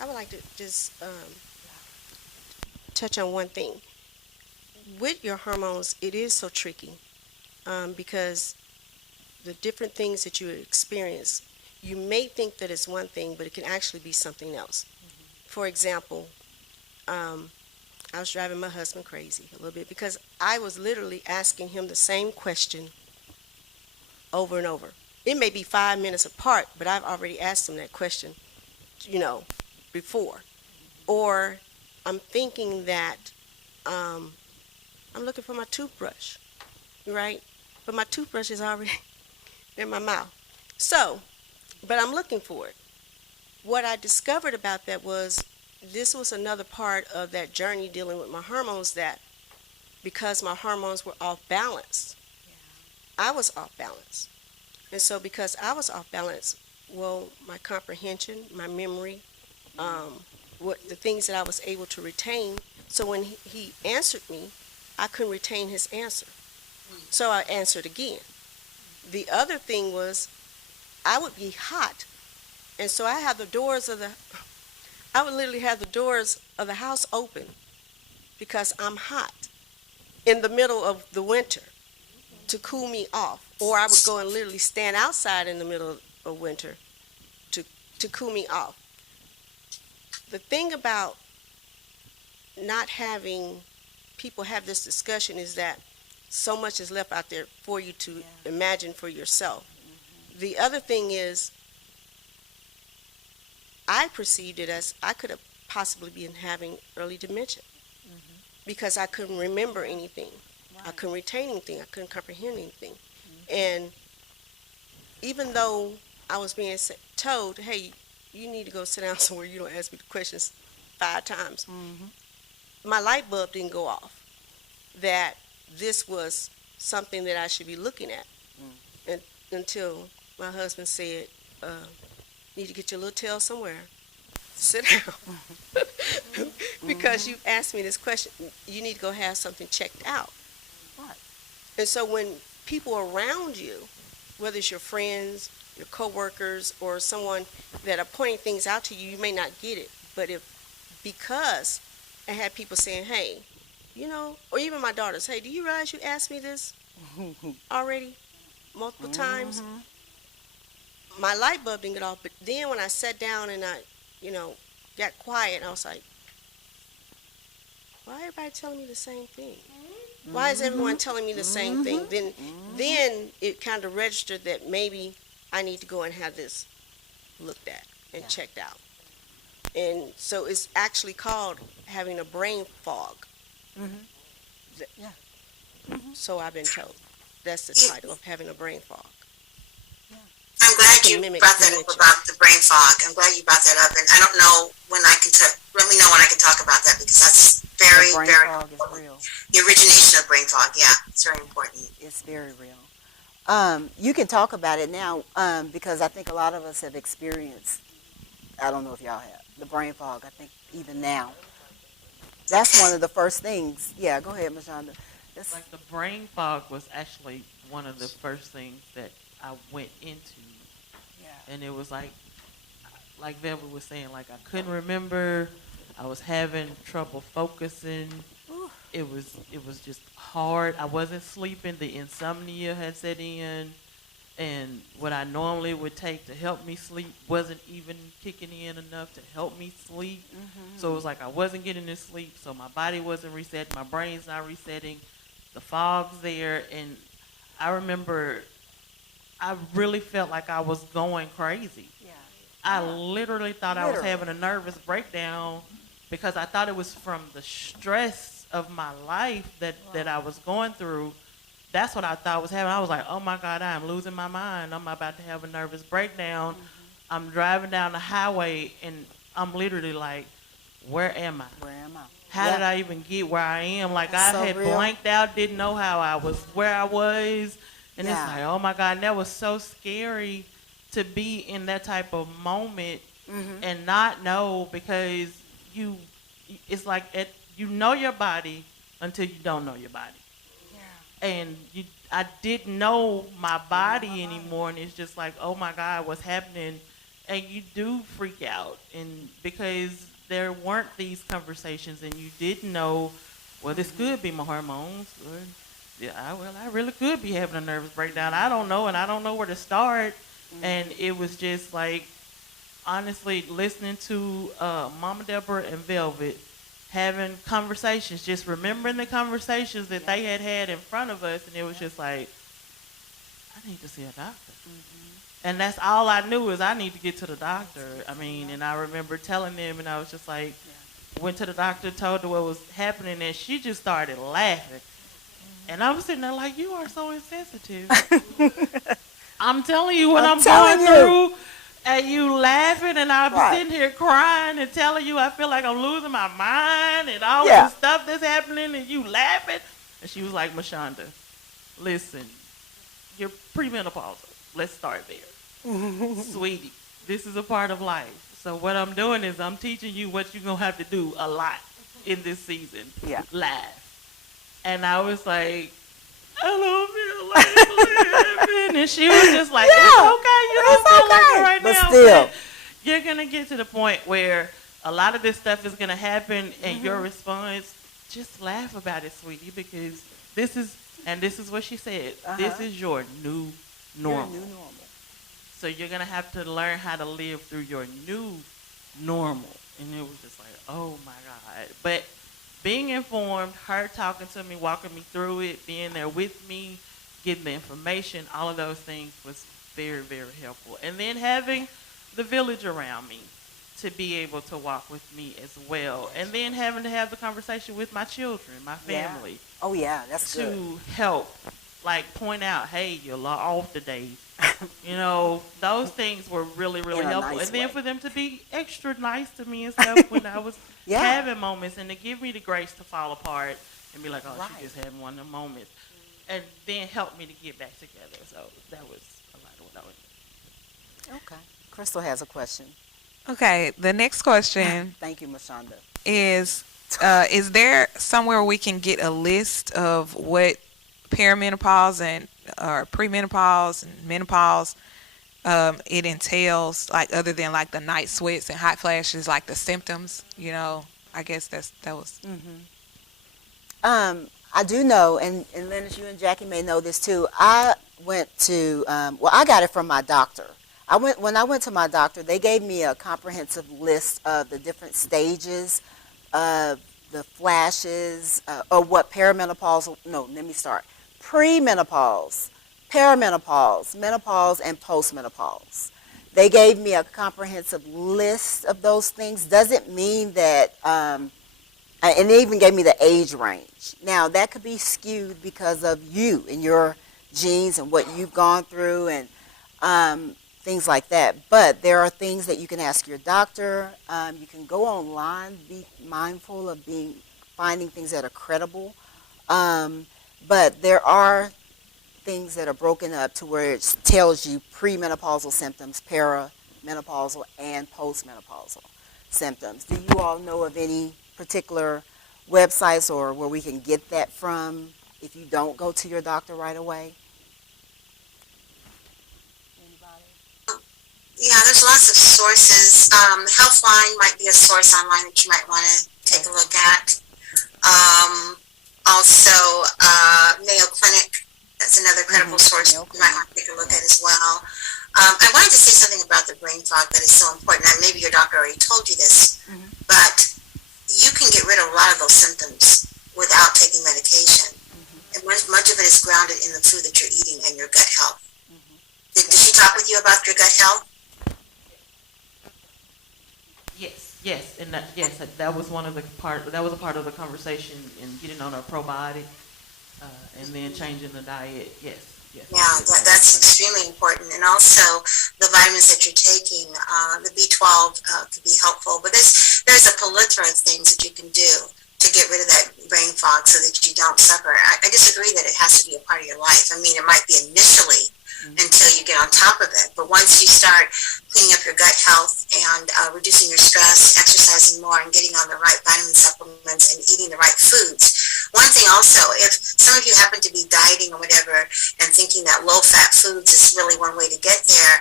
I would like to just touch on one thing. With your hormones, it is so tricky because the different things that you experience, you may think that it's one thing, but it can actually be something else. For example, I was driving my husband crazy a little bit because I was literally asking him the same question over and over. It may be 5 minutes apart, but I've already asked him that question, before. Or I'm thinking that I'm looking for my toothbrush, right? But my toothbrush is already in my mouth. So, but I'm looking for it. What I discovered about that was this was another part of that journey dealing with my hormones, that because my hormones were off balance, I was off balance. And so because I was off balance, well, my comprehension, my memory, what the things that I was able to retain, so when he answered me, I couldn't retain his answer. So I answered again. The other thing was I would be hot, and so I would literally have the doors of the house open because I'm hot in the middle of the winter to cool me off. Or I would go and literally stand outside in the middle of winter to cool me off. The thing about not having people have this discussion is that so much is left out there for you to imagine for yourself. The other thing is, I perceived it as I could have possibly been having early dementia because I couldn't remember anything. I couldn't retain anything. I couldn't comprehend anything. And even though I was being told, hey, you need to go sit down somewhere, you don't ask me the questions 5 times, my light bulb didn't go off that this was something that I should be looking at until my husband said, you need to get your little tail somewhere. Sit down. Because you asked me this question, you need to go have something checked out. Right. And so when people around you, whether it's your friends, your coworkers, or someone that are pointing things out to you, you may not get it. But because I had people saying, hey, or even my daughters, hey, do you realize you asked me this already multiple times? My light bulb didn't get off, but then when I sat down and I, got quiet, I was like, why everybody telling me the same thing? Why is everyone telling me the same thing? Then it kind of registered that maybe I need to go and have this looked at and checked out. And so it's actually called having a brain fog. So I've been told. That's the title of having a brain fog. I'm glad you brought that up about the brain fog. I'm glad you brought that up. And I don't know when I can let me know when I can talk about that, because that's very, brain very fog important. is real. The origination of brain fog, it's very important. It's very real. You can talk about it now because I think a lot of us have experienced I don't know if y'all have the brain fog. I think even now, that's one of the first things. Yeah, go ahead, Mashonda. That's, Like the brain fog was actually one of the first things that I went into, yeah. and it was like Velvet was saying, like I couldn't remember. I was having trouble focusing. Whew. It was just hard. I wasn't sleeping. The insomnia had set in, and what I normally would take to help me sleep wasn't even kicking in enough to help me sleep. So it was like I wasn't getting this sleep. So my body wasn't reset. My brain's not resetting. The fog's there, and I remember I really felt like I was going crazy. Yeah. I literally thought I was Literally. having a nervous breakdown because I thought it was from the stress of my life that I was going through. That's what I thought was happening. I was like, oh my God, I'm losing my mind. I'm about to have a nervous breakdown. I'm driving down the highway and I'm literally like, where am I? Where am I? How did I even get where I am? Like That's I so had real. blanked out, didn't know how I was, where I was. And Yeah. it's like, oh my God, and that was so scary to be in that type of moment and not know because it's like you know your body until you don't know your body. Yeah. And I didn't know my body anymore, and it's just like, oh my God, what's happening? And you do freak out, and because there weren't these conversations, and you didn't know, well, this could be my hormones, or I really could be having a nervous breakdown. I don't know, and I don't know where to start. And it was just like, honestly, listening to Mama Deborah and Velvet having conversations, just remembering the conversations that they had in front of us, and it was just like, I need to see a doctor. And that's all I knew is I need to get to the doctor. I mean, and I remember telling them, and I was just like, went to the doctor, told her what was happening, and she just started laughing. And I was sitting there like, you are so insensitive. I'm telling you what I'm going through, and you laughing, and I'm sitting here crying and telling you I feel like I'm losing my mind and all this stuff that's happening, and you laughing. And she was like, Mashonda, listen, you're premenopausal. Let's start there. Sweetie, this is a part of life. So what I'm doing is I'm teaching you what you're going to have to do a lot in this season. Yeah. Live. And I was like, I don't feel like living. And she was just like, it's okay. You don't feel like it right But now. still. But you're going to get to the point where a lot of this stuff is going to happen, and your response, just laugh about it, sweetie, because this is what she said. This is your new normal. Your new normal. So you're going to have to learn how to live through your new normal. And it was just like, oh my God. But being informed, her talking to me, walking me through it, being there with me, getting the information, all of those things was very, very helpful. And then having the village around me to be able to walk with me as well. And then having to have the conversation with my children, my family. Oh, yeah, that's good. To help, like point out, hey, you're off today. You know, those things were really, really helpful. Nice and then way. for them to be extra nice to me and stuff when I was having moments, and to give me the grace to fall apart and be like, oh, she just had one of them moments. And then help me to get back together. So that was a lot of what I was doing. Okay. Crystal has a question. Okay, the next question Thank you, Mashonda. is there somewhere we can get a list of what perimenopause and or premenopause and menopause it entails, like other than like the night sweats and hot flashes, like the symptoms, you know? I guess that was. I do know, and Lennox, you and Jackie may know this too. I went to, I got it from my doctor. When I went to my doctor, they gave me a comprehensive list of the different stages of the flashes, or what perimenopause, no, let me start. Premenopause, perimenopause, menopause, and postmenopause. They gave me a comprehensive list of those things. Doesn't mean that, and they even gave me the age range. Now, that could be skewed because of you and your genes and what you've gone through and things like that. But there are things that you can ask your doctor. You can go online, be mindful of finding things that are credible. But there are things that are broken up to where it tells you premenopausal symptoms, menopausal and postmenopausal symptoms. Do you all know of any particular websites or where we can get that from if you don't go to your doctor right away? Yeah, there's lots of sources. Healthline might be a source online that you might want to take a look at. Also, Mayo Clinic, that's another credible source you might want to take a look at as well. I wanted to say something about the brain fog that is so important. Now, maybe your doctor already told you this, but you can get rid of a lot of those symptoms without taking medication. And much of it is grounded in the food that you're eating and your gut health. Did she talk with you about your gut health? Yes, and that was a part of the conversation in getting on a probiotic, and then changing the diet. Yes. Yeah, that's extremely important, and also the vitamins that you're taking. The B12 could be helpful, but there's a plethora of things that you can do to get rid of that brain fog so that you don't suffer. I disagree that it has to be a part of your life. I mean, it might be initially until you get on top of it. But once you start cleaning up your gut health and reducing your stress, exercising more, and getting on the right vitamin supplements and eating the right foods. One thing also, if some of you happen to be dieting or whatever and thinking that low-fat foods is really one way to get there,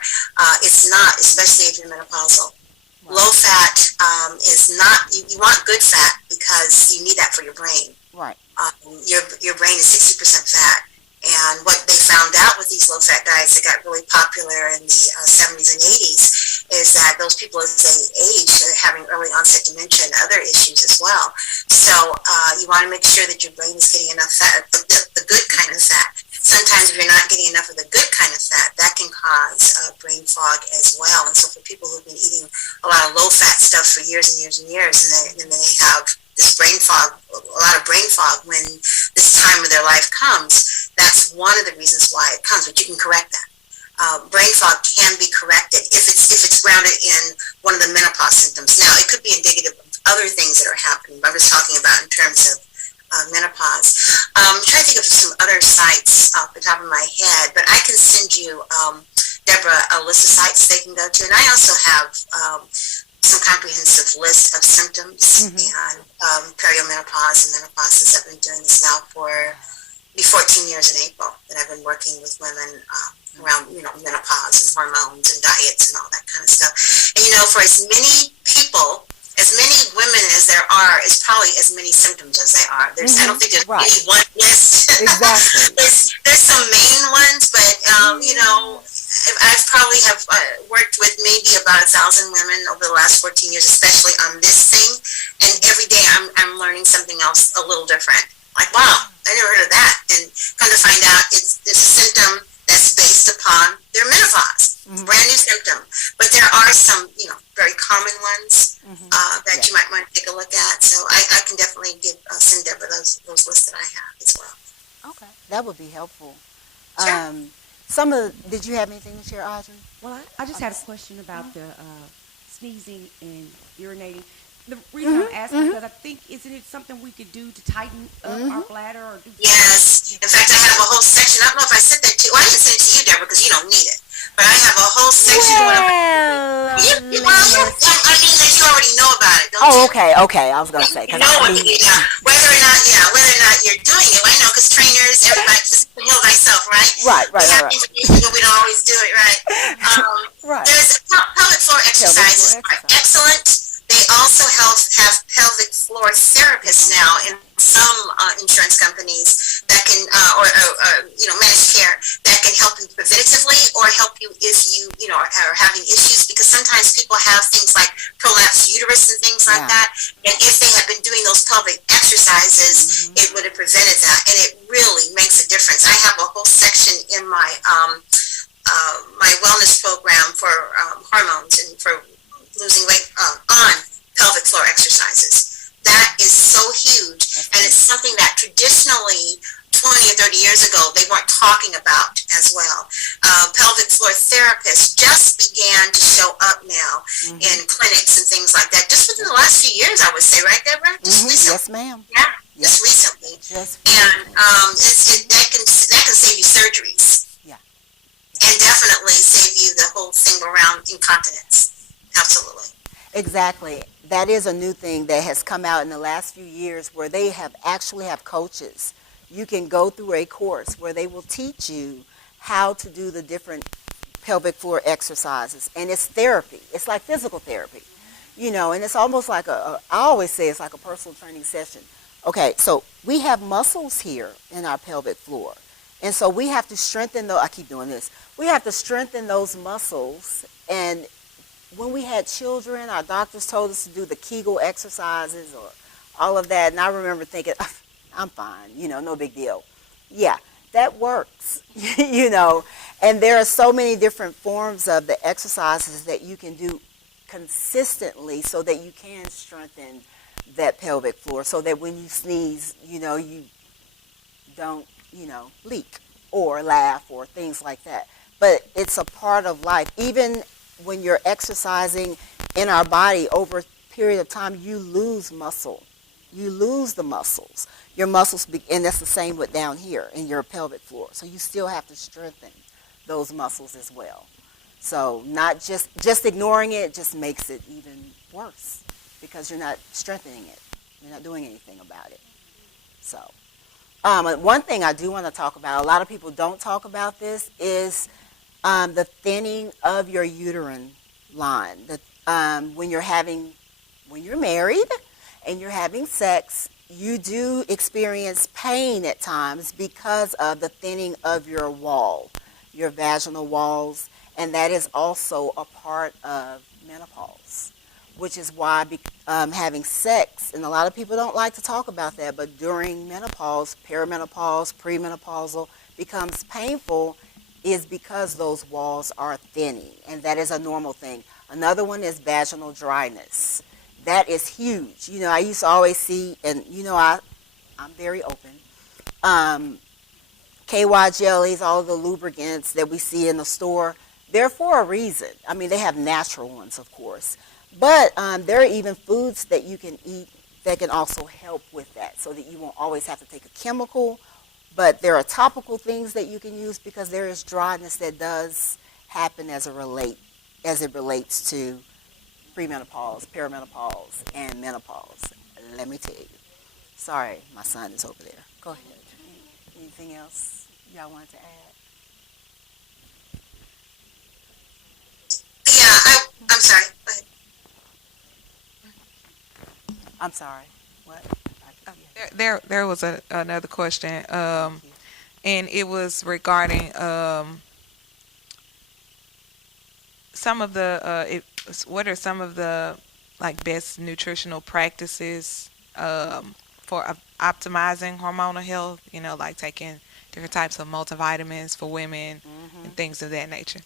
it's not, especially if you're menopausal. Low-fat is not, you want good fat because you need that for your brain. Right. Your brain is 60% fat. And what they found out with these low-fat diets that got really popular in the 70s and 80s is that those people, as they age, are having early onset dementia and other issues as well. So you want to make sure that your brain is getting enough fat, the good kind of fat. Sometimes if you're not getting enough of the good kind of fat, that can cause brain fog as well. And so for people who've been eating a lot of low-fat stuff for years and years and years, and then they have this brain fog, a lot of brain fog when this time of their life comes, that's one of the reasons why it comes, but you can correct that. Brain fog can be corrected if it's grounded in one of the menopause symptoms. Now, it could be indicative of other things that are happening, but I'm just talking about in terms of menopause. I'm trying to think of some other sites off the top of my head, but I can send you, Deborah, a list of sites they can go to, and I also have some comprehensive list of symptoms and periomenopause and menopause, since I've been doing this now for 14 years in April that I've been working with women around, menopause and hormones and diets and all that kind of stuff. And, for as many people, as many women as there are, is probably as many symptoms as there are. I don't think there's any one list. Exactly. there's some main ones, but, I've probably have worked with maybe about 1,000 women over the last 14 years, especially on this thing. And every day I'm learning something else a little different. Like, wow, I never heard of that. And come to find out, it's a symptom that's based upon their menopause. Brand new symptom. But there are some, very common ones that you might want to take a look at. So I can definitely send Deborah those lists that I have as well. Okay. That would be helpful. Sure. Did you have anything to share, Audrey? Well, I just had a question about the sneezing and urinating. The reason I'm asking is because I think, isn't it something we could do to tighten up our bladder or do? Yes. In fact, I have a whole section. I don't know if I said that to you. Well, I didn't send it to you, Deborah, because you don't need it. But I have a whole section. I mean that you already know about it, don't you? Okay. I was going to say. Whether or not you're doing it. I know, because trainers, everybody, just know thyself, right? Right. We don't always do it, right? There's pelvic floor exercises are excellent. They also have pelvic floor therapists now in some insurance companies that can, or managed care, that can help you preventatively or help you if you, are having issues, because sometimes people have things like prolapsed uterus and things like that. And if they had been doing those pelvic exercises, it would have prevented that. And it really makes a difference. I have a whole section in my my wellness program for hormones and for losing weight on pelvic floor exercises. That is so huge, and it's something that traditionally 20 or 30 years ago they weren't talking about as well. Pelvic floor therapists just began to show up now in clinics and things like that, just within the last few years, I would say, right, Deborah? Just recently. Yes, ma'am. Yeah, just recently. And that can save you surgeries. Yeah. and definitely save you the whole thing around incontinence. Absolutely. Exactly. That is a new thing that has come out in the last few years where they have actually have coaches. You can go through a course where they will teach you how to do the different pelvic floor exercises. And it's therapy. It's like physical therapy. You know, and it's almost like I always say it's like a personal training session. Okay, so we have muscles here in our pelvic floor. And so we have to strengthen those, I keep doing this, we have to strengthen those muscles. And when we had children, our doctors told us to do the Kegel exercises or all of that. And I remember thinking, I'm fine, you know, no big deal. Yeah, that works, you know. And there are so many different forms of the exercises that you can do consistently so that you can strengthen that pelvic floor so that when you sneeze, you know, you don't, you know, leak or laugh or things like that. But it's a part of life. Even when you're exercising in our body over a period of time, you lose muscle. You lose the muscles. Your muscles, and that's the same with down here in your pelvic floor. So you still have to strengthen those muscles as well. So not just ignoring it just makes it even worse because you're not strengthening it. You're not doing anything about it. So one thing I do want to talk about, a lot of people don't talk about this, is the thinning of your uterine line. When you're married and you're having sex, you do experience pain at times because of the thinning of your wall, your vaginal walls, and that is also a part of menopause, which is why having sex, and a lot of people don't like to talk about that, but during menopause, perimenopause, premenopausal, becomes painful is because those walls are thinning, and that is a normal thing. Another one is vaginal dryness. That is huge. You know, I used to always see, and you know, I'm very open. KY jellies, all the lubricants that we see in the store, they're for a reason. I mean, they have natural ones, of course. But there are even foods that you can eat that can also help with that so that you won't always have to take a chemical. But there are topical things that you can use because there is dryness that does happen as it relates to premenopause, perimenopause, and menopause. Let me tell you. Sorry, my son is over there. Go ahead. Anything else y'all wanted to add? Yeah, I'm sorry. Go ahead. I'm sorry. What? There was another question, and it was regarding some of the what are some of the like best nutritional practices for optimizing hormonal health? You know, like taking different types of multivitamins for women and things of that nature.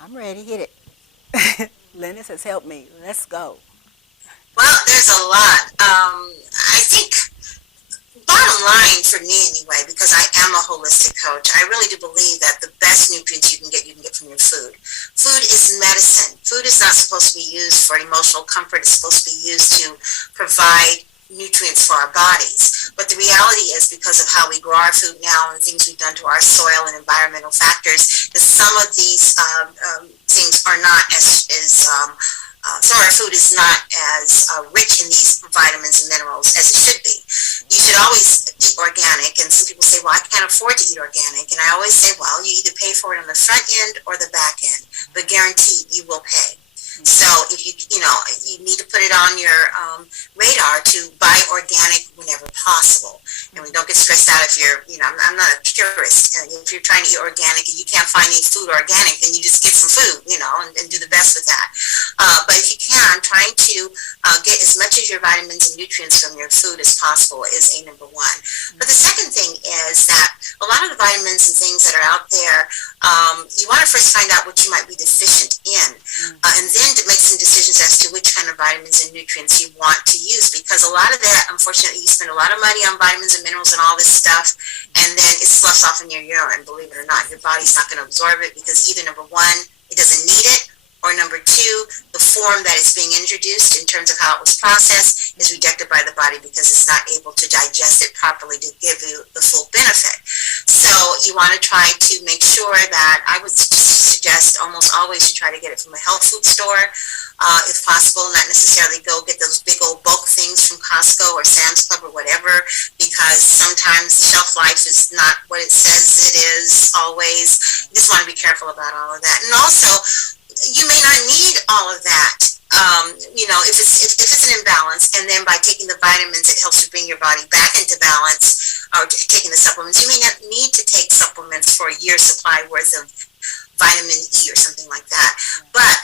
I'm ready. Hit it. Lennis has helped me. Let's go. Well, there's a lot. I think, bottom line for me anyway, because I am a holistic coach, I really do believe that the best nutrients you can get from your food. Food is medicine. Food is not supposed to be used for emotional comfort. It's supposed to be used to provide nutrients for our bodies. But the reality is, because of how we grow our food now and things we've done to our soil and environmental factors, that some of these things are not some of our food is not as rich in these vitamins and minerals as it should be. You should always eat organic, and some people say, well, I can't afford to eat organic. And I always say, well, you either pay for it on the front end or the back end, but guaranteed you will pay. So if you need to put it on your radar to buy organic whenever possible. And we don't get stressed out if you're, I'm not a purist. If you're trying to eat organic and you can't find any food organic, then you just get some food, and do the best with that. But if you can, trying to get as much of your vitamins and nutrients from your food as possible is number one. But the second thing is that a lot of the vitamins and things that are out there, you want to first find out what you might be deficient in, and then to make some decisions as to which kind of vitamins and nutrients you want to use, because a lot of that, unfortunately, you spend a lot of money on vitamins and minerals and all this stuff, and then it sloughs off in your urine. Believe it or not, your body's not going to absorb it because either, number one, it doesn't need it, or number two, the form that is being introduced in terms of how it was processed is rejected by the body because it's not able to digest it properly to give you the full benefit. So you want to try to make sure that, I would suggest almost always you try to get it from a health food store, if possible, not necessarily go get those big old bulk things from Costco or Sam's Club or whatever, because sometimes the shelf life is not what it says it is always. You just want to be careful about all of that. And also, you may not need all of that. If it's an imbalance, and then by taking the vitamins, it helps to bring your body back into balance, or taking the supplements. You may not need to take supplements for a year's supply worth of vitamin E or something like that. But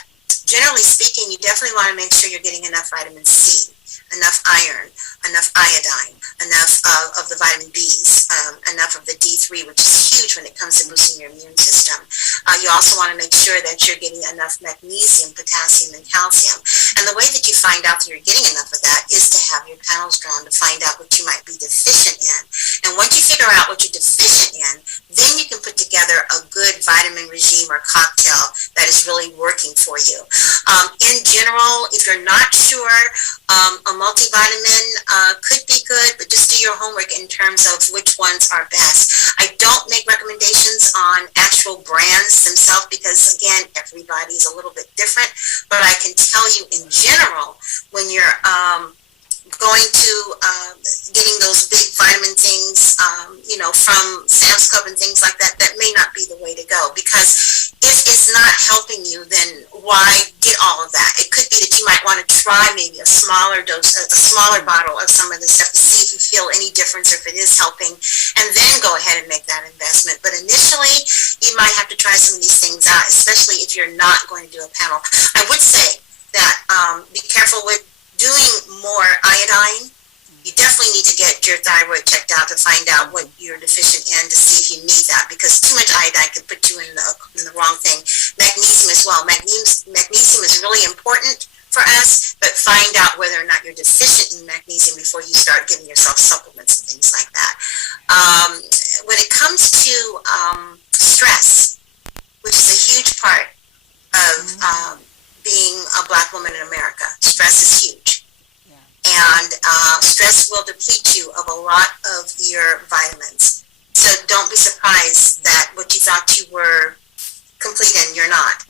generally speaking, you definitely want to make sure you're getting enough vitamin C, enough iron, enough iodine, enough of the vitamin Bs, enough of the D3, which is huge when it comes to boosting your immune system. You also want to make sure that you're getting enough magnesium, potassium, and calcium. And the way that you find out that you're getting enough of that is to have your panels drawn to find out what you might be deficient in. And once you figure out what you're deficient in, then you can put together a good vitamin regime or cocktail that is really working for you. In general, if you're not sure, a multivitamin could be good, but just do your homework in terms of which ones are best. I don't make recommendations on actual brands themselves because, again, everybody's a little bit different, but I can tell you in general, when you're going to getting those big vitamin things, from Sam's Club and things like that, that may not be the way to go, because if it's not helping you, then why get all of that? It could be that you might want to try maybe a smaller dose, a smaller bottle of some of this stuff to see if you feel any difference or if it is helping, and then go ahead and make that investment. But initially, you might have to try some of these things out, especially if you're not going to do a panel. I would say that be careful with doing more iodine. You definitely need to get your thyroid checked out to find out what you're deficient in, to see if you need that, because too much iodine can put you in the wrong thing. Magnesium as well. Magnesium is really important for us, but find out whether or not you're deficient in magnesium before you start giving yourself supplements and things like that. When it comes to stress, which is a huge part of being a Black woman in America, stress is huge. And stress will deplete you of a lot of your vitamins. So don't be surprised that what you thought you were complete in, you're not.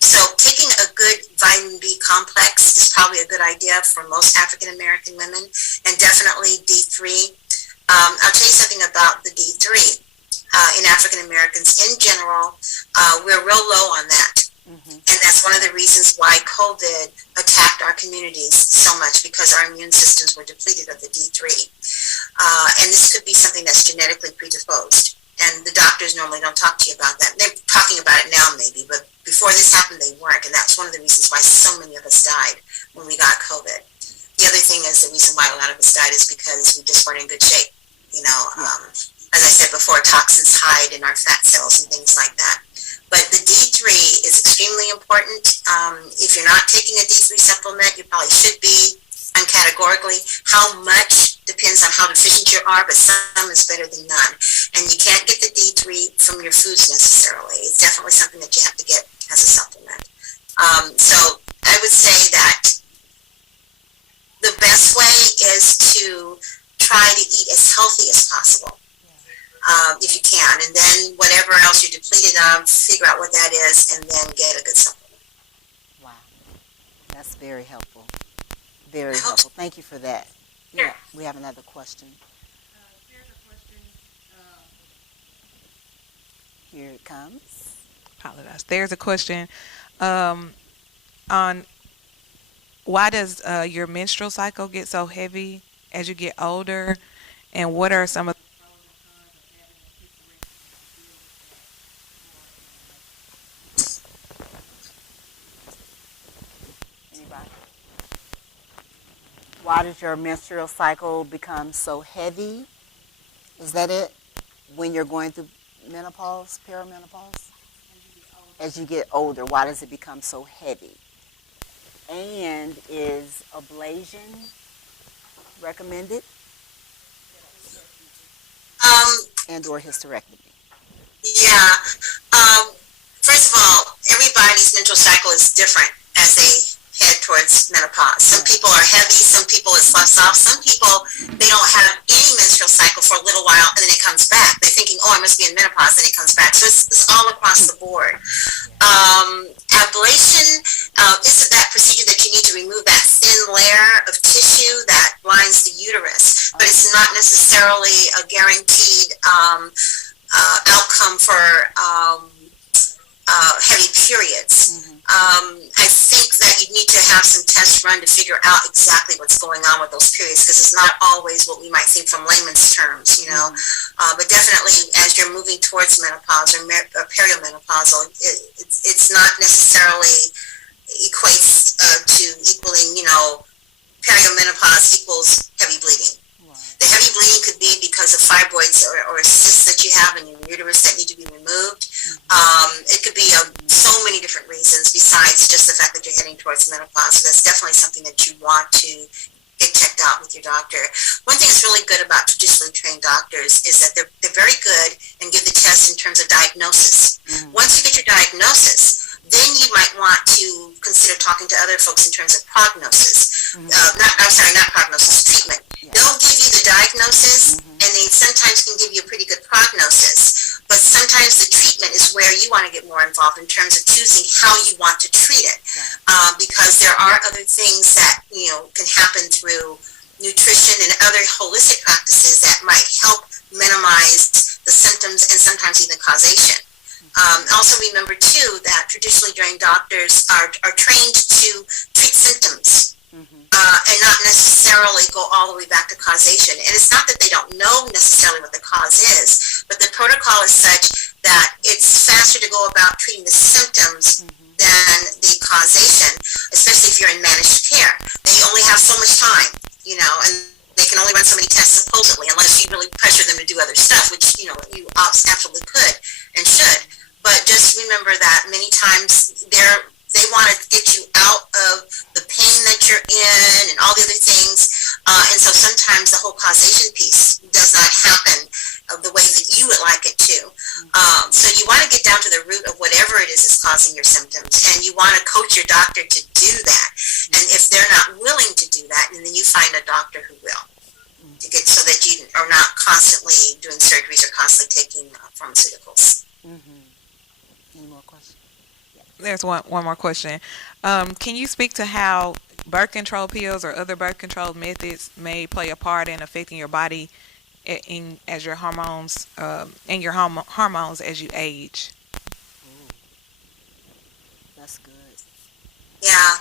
So taking a good vitamin B complex is probably a good idea for most African American women, and definitely D3. I'll tell you something about the D3. In African Americans in general, we're real low on that. And that's one of the reasons why COVID attacked our communities so much, because our immune systems were depleted of the D3. And this could be something that's genetically predisposed. And the doctors normally don't talk to you about that. They're talking about it now maybe, but before this happened, they weren't. And that's one of the reasons why so many of us died when we got COVID. The other thing is, the reason why a lot of us died is because we just weren't in good shape. As I said before, toxins hide in our fat cells and things like that. But the D3 is extremely important. If you're not taking a D3 supplement, you probably should be. And categorically, how much depends on how deficient you are, but some is better than none. And you can't get the D3 from your foods necessarily. It's definitely something that you have to get as a supplement. So I would say that the best way is to try to eat as healthy as possible. If you can, and then whatever else you're depleted of, figure out what that is, and then get a good supplement. Wow, that's very helpful. Very helpful. Thank you for that. Yeah, we have another question. There's a question. Here it comes. Apologize. There's a question on why does your menstrual cycle get so heavy as you get older, and what are some of Why does your menstrual cycle become so heavy? Is that it? When you're going through menopause, perimenopause? As you get older, why does it become so heavy? And is ablation recommended? And or hysterectomy? Yeah. First of all, everybody everybody's menstrual cycle is different as they head towards menopause. Some people are heavy, some people it sloughs off, some people, they don't have any menstrual cycle for a little while and then it comes back. They're thinking, oh, I must be in menopause, then it comes back. So it's all across the board. Ablation is that procedure that you need to remove that thin layer of tissue that lines the uterus, but it's not necessarily a guaranteed outcome for heavy periods. I think that you need to have some tests run to figure out exactly what's going on with those periods, because it's not always what we might think from layman's terms, you know. But definitely, as you're moving towards menopause or perimenopausal, it's not necessarily equates to equaling, you know, perimenopause equals heavy bleeding. The heavy bleeding could be because of fibroids or cysts that you have in your uterus that need to be removed. It could be so many different reasons besides just the fact that you're heading towards menopause. So that's definitely something that you want to get checked out with your doctor. One thing that's really good about traditionally trained doctors is that they're very good and give the test in terms of diagnosis. Once you get your diagnosis, then you might want to consider talking to other folks in terms of prognosis. Not prognosis, treatment. They'll give you the diagnosis, and they sometimes can give you a pretty good prognosis. But sometimes the treatment is where you want to get more involved in terms of choosing how you want to treat it, because there are other things that, you know, can happen through nutrition and other holistic practices that might help minimize the symptoms and sometimes even causation. Also remember too that traditionally trained doctors are trained to treat symptoms. And not necessarily go all the way back to causation. And it's not that they don't know necessarily what the cause is, but the protocol is such that it's faster to go about treating the symptoms than the causation, especially if you're in managed care. They only have so much time, you know, and they can only run so many tests supposedly, unless you really pressure them to do other stuff, which, you know, you absolutely could and should. But just remember that many times they want to get you out of the pain that you're in and all the other things. And so sometimes the whole causation piece does not happen the way that you would like it to. So you want to get down to the root of whatever it is that's causing your symptoms. And you want to coach your doctor to do that. And if they're not willing to do that, then you find a doctor who will. To get so that you are not constantly doing surgeries or constantly taking pharmaceuticals. Any more questions? There's one more question. Can you speak to how birth control pills or other birth control methods may play a part in affecting your body as your hormones and your hormones as you age? That's good. Yeah.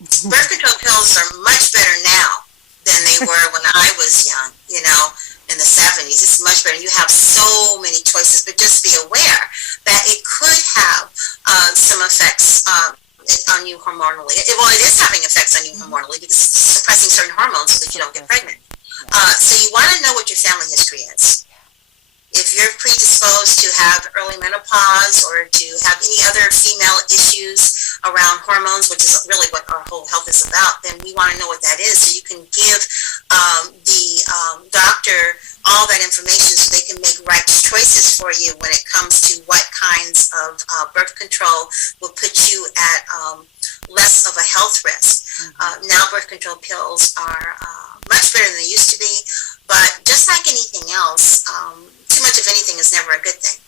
Birth control pills are much better now than they were when I was young, you know, in the 70s. It's much better. You have so many choices, but just be aware that it could have some effects on you hormonally. Well, it is having effects on you hormonally because it's suppressing certain hormones so that you don't get pregnant. So you want to know what your family history is. If you're predisposed to have early menopause or to have any other female issues around hormones, which is really what our whole health is about, then we want to know what that is so you can give the doctor all that information so they can make right choices for you when it comes to what kinds of birth control will put you at less of a health risk. Now birth control pills are much better than they used to be, but just like anything else, too much of anything is never a good thing.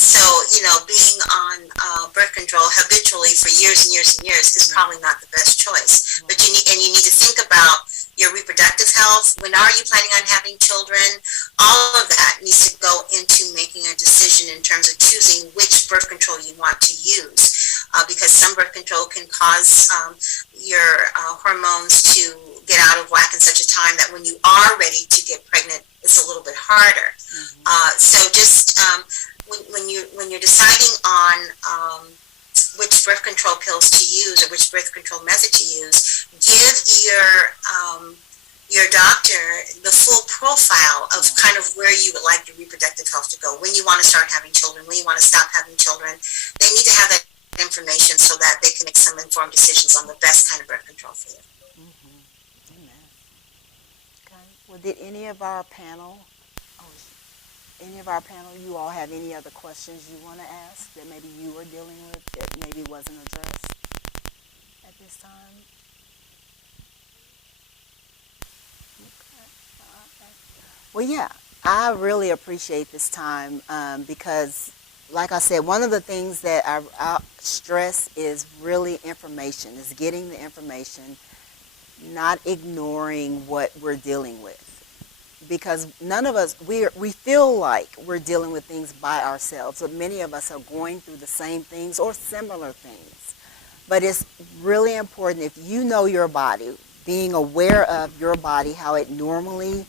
So, you know, being on birth control habitually for years and years and years is probably not the best choice. But you need to think about your reproductive health. When are you planning on having children? All of that needs to go into making a decision in terms of choosing which birth control you want to use. Because some birth control can cause your hormones to get out of whack in such a time that when you are ready to get pregnant, it's a little bit harder. So just when you're deciding on which birth control pills to use or which birth control method to use, give your doctor the full profile of kind of where you would like your reproductive health to go, when you want to start having children, when you want to stop having children. They need to have that information so that they can make some informed decisions on the best kind of birth control for you. Amen. Okay. Well, did any of our panel any of our panel, you all have any other questions you want to ask that maybe you were dealing with that maybe wasn't addressed at this time? Well, yeah, I really appreciate this time because, like I said, one of the things that I stress is really information, is getting the information, not ignoring what we're dealing with. Because none of us, we feel like we're dealing with things by ourselves, but many of us are going through the same things or similar things. But it's really important, if you know your body, being aware of your body, how it normally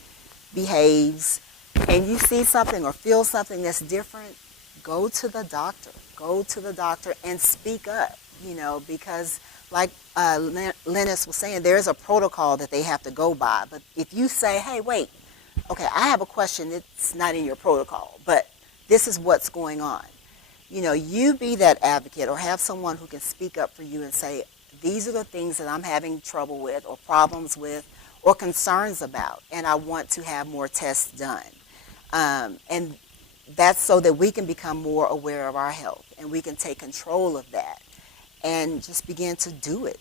behaves, and you see something or feel something that's different, go to the doctor. Go to the doctor and speak up, because like Lennis was saying, there's a protocol that they have to go by. But if you say, hey, wait, okay, I have a question, it's not in your protocol, but this is what's going on. You be that advocate or have someone who can speak up for you and say, these are the things that I'm having trouble with or problems with or concerns about, and I want to have more tests done. And that's so that we can become more aware of our health and we can take control of that and just begin to do it,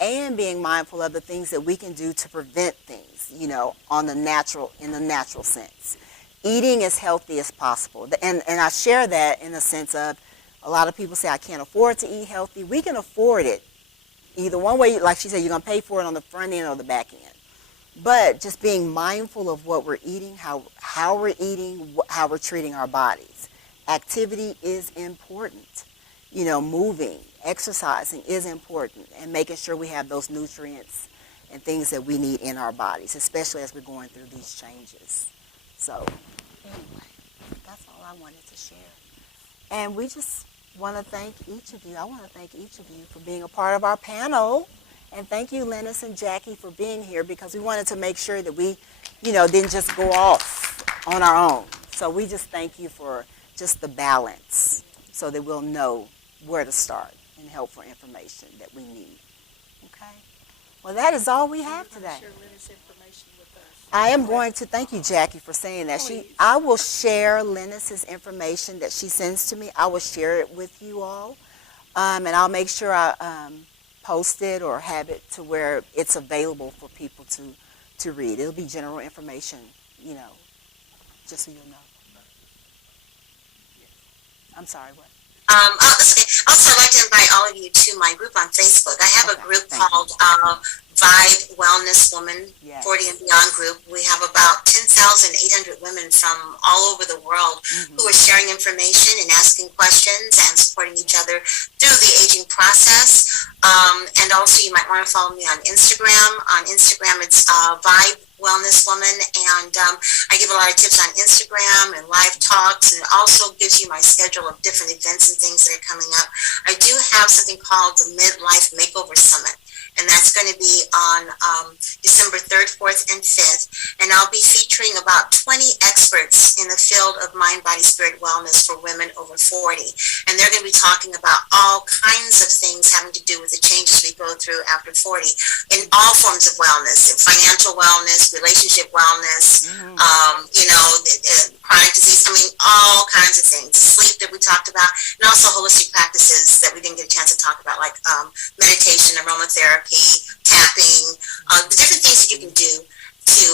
and being mindful of the things that we can do to prevent things, in the natural sense. Eating as healthy as possible. And I share that in the sense of, a lot of people say, I can't afford to eat healthy. We can afford it. Either one way, like she said, you're going to pay for it on the front end or the back end. But just being mindful of what we're eating, how we're eating, how we're treating our bodies. Activity is important. Moving, exercising is important, and making sure we have those nutrients and things that we need in our bodies, especially as we're going through these changes. So, anyway, that's all I wanted to share. And we just want to thank each of you. I want to thank each of you for being a part of our panel. And thank you, Lennis and Jackie, for being here, because we wanted to make sure that we, didn't just go off on our own. So we just thank you for just the balance so that we'll know where to start and helpful information that we need. Okay? Well, that is all we have today. I am going to thank you, Jackie, for saying that. I will share Lennis's information that she sends to me. I will share it with you all, and I'll make sure I post it or have it to where it's available for people to read. It'll be general information, just so you'll know. I'm sorry, what? Also, I'd like to invite all of you to my group on Facebook. I have a group called Vibe Wellness Woman 40 and Beyond group. We have about 10,800 women from all over the world who are sharing information and asking questions and supporting each other through the aging process. And also, you might want to follow me on Instagram. On Instagram, it's Vibe Wellness Woman, and I give a lot of tips on Instagram and live talks, and it also gives you my schedule of different events and things that are coming up. I do have something called the Midlife Makeover Summit, and that's going to be on December 3rd, 4th, and 5th, and I'll be featuring about 20 experts in the field of mind, body, spirit wellness for women over 40, and they're going to be talking about all kinds of things having to do with the changes we go through after 40 in all forms of wellness, in financial wellness, relationship wellness, chronic disease, all kinds of things, the sleep that we talked about, and also holistic practices that we didn't get a chance to talk about, like meditation, aromatherapy, tapping, the different things that you can do to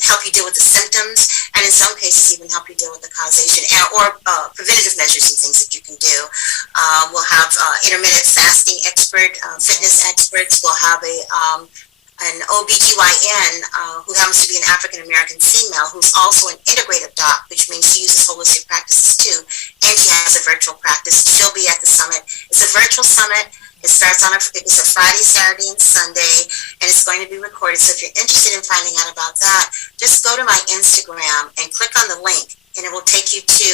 help you deal with the symptoms, and in some cases even help you deal with the causation, or preventative measures and things that you can do. We'll have intermittent fasting expert, fitness experts. We'll have an OBGYN who happens to be an African-American female who's also an integrative doc, which means she uses holistic practices too, and she has a virtual practice. She'll be at the summit. It's a virtual summit. It starts it's a Friday, Saturday, and Sunday, and it's going to be recorded. So if you're interested in finding out about that, just go to my Instagram and click on the link, and it will take you to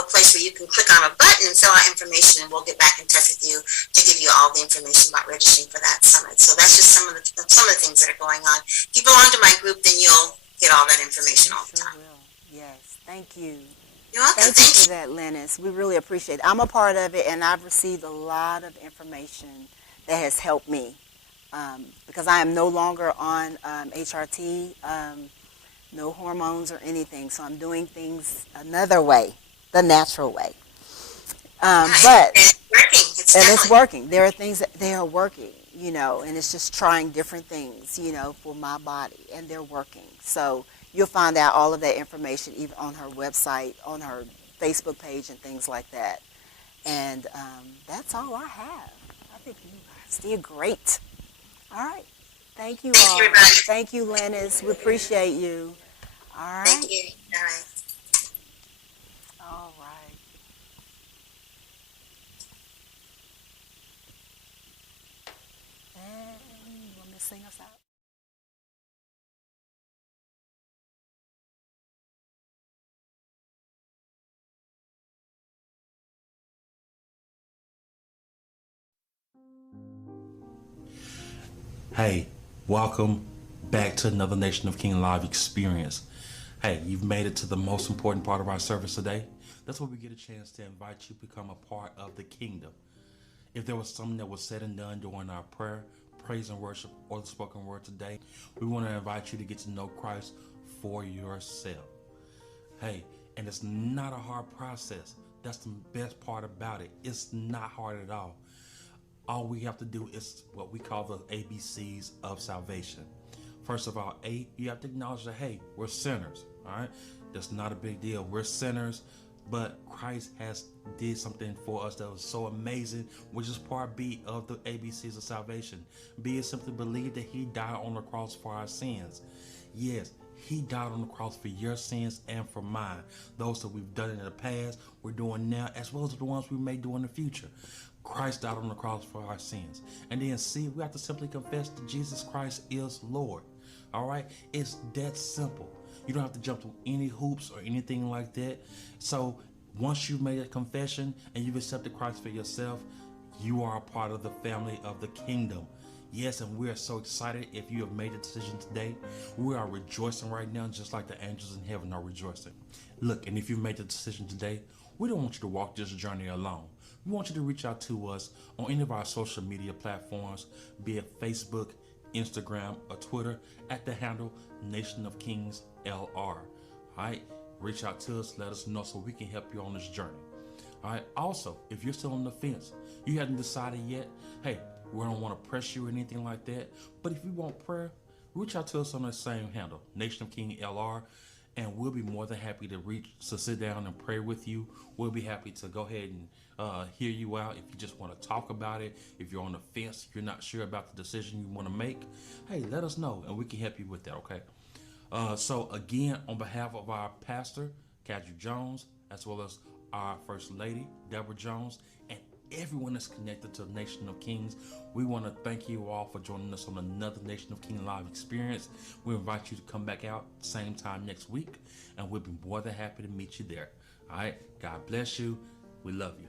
a place where you can click on a button and fill out information, and we'll get back in touch with you to give you all the information about registering for that summit. So that's just some of the things that are going on. If you belong to my group, then you'll get all that information all the time. Yes, thank you. You're welcome. Thank you for that, Lennis. We really appreciate it. I'm a part of it, and I've received a lot of information that has helped me because I am no longer on HRT. No hormones or anything. So I'm doing things another way, the natural way. But it's working. it's working. There are things that they are working, and it's just trying different things, for my body, and they're working. So you'll find out all of that information even on her website, on her Facebook page, and things like that. And that's all I have. I think you guys did great. All right. Thank you all. Thank you, everybody. Thank you, Lennis. We appreciate you. All right. Thank you. All right. All right. And you want me to sing us out? Hey, welcome back to another Nation of King Live experience. Hey, you've made it to the most important part of our service today. That's where we get a chance to invite you to become a part of the kingdom. If there was something that was said and done during our prayer, praise and worship, or the spoken word today, we want to invite you to get to know Christ for yourself. Hey, and it's not a hard process. That's the best part about it. It's not hard at all. All we have to do is what we call the ABCs of salvation. First of all, A, you have to acknowledge that, hey, we're sinners, all right? That's not a big deal. We're sinners, but Christ has did something for us that was so amazing, which is part B of the ABCs of salvation. B is simply believe that he died on the cross for our sins. Yes, he died on the cross for your sins and for mine. Those that we've done in the past, we're doing now, as well as the ones we may do in the future. Christ died on the cross for our sins. And then C, we have to simply confess that Jesus Christ is Lord. All right? It's that simple. You don't have to jump through any hoops or anything like that. So once you've made a confession and you've accepted Christ for yourself, you are a part of the family of the kingdom. Yes, and we are so excited if you have made a decision today. We are rejoicing right now, just like the angels in heaven are rejoicing. Look, and if you've made the decision today, we don't want you to walk this journey alone. We want you to reach out to us on any of our social media platforms, be it Facebook, Instagram, or Twitter, at the handle NationOfKingsLR. All right, reach out to us, let us know so we can help you on this journey. All right, also, if you're still on the fence, you haven't decided yet, hey, we don't want to press you or anything like that, but if you want prayer, reach out to us on the same handle, NationOfKingsLR, and we'll be more than happy to sit down and pray with you. We'll be happy to go ahead and hear you out. If you just want to talk about it, if you're on the fence, you're not sure about the decision you want to make, hey, let us know and we can help you with that, okay? So again, on behalf of our pastor, Kadri Jones, as well as our First Lady, Deborah Jones, and everyone that's connected to the Nation of Kings, we want to thank you all for joining us on another Nation of King Live experience. We invite you to come back out same time next week, and we'll be more than happy to meet you there. All right, God bless you. We love you.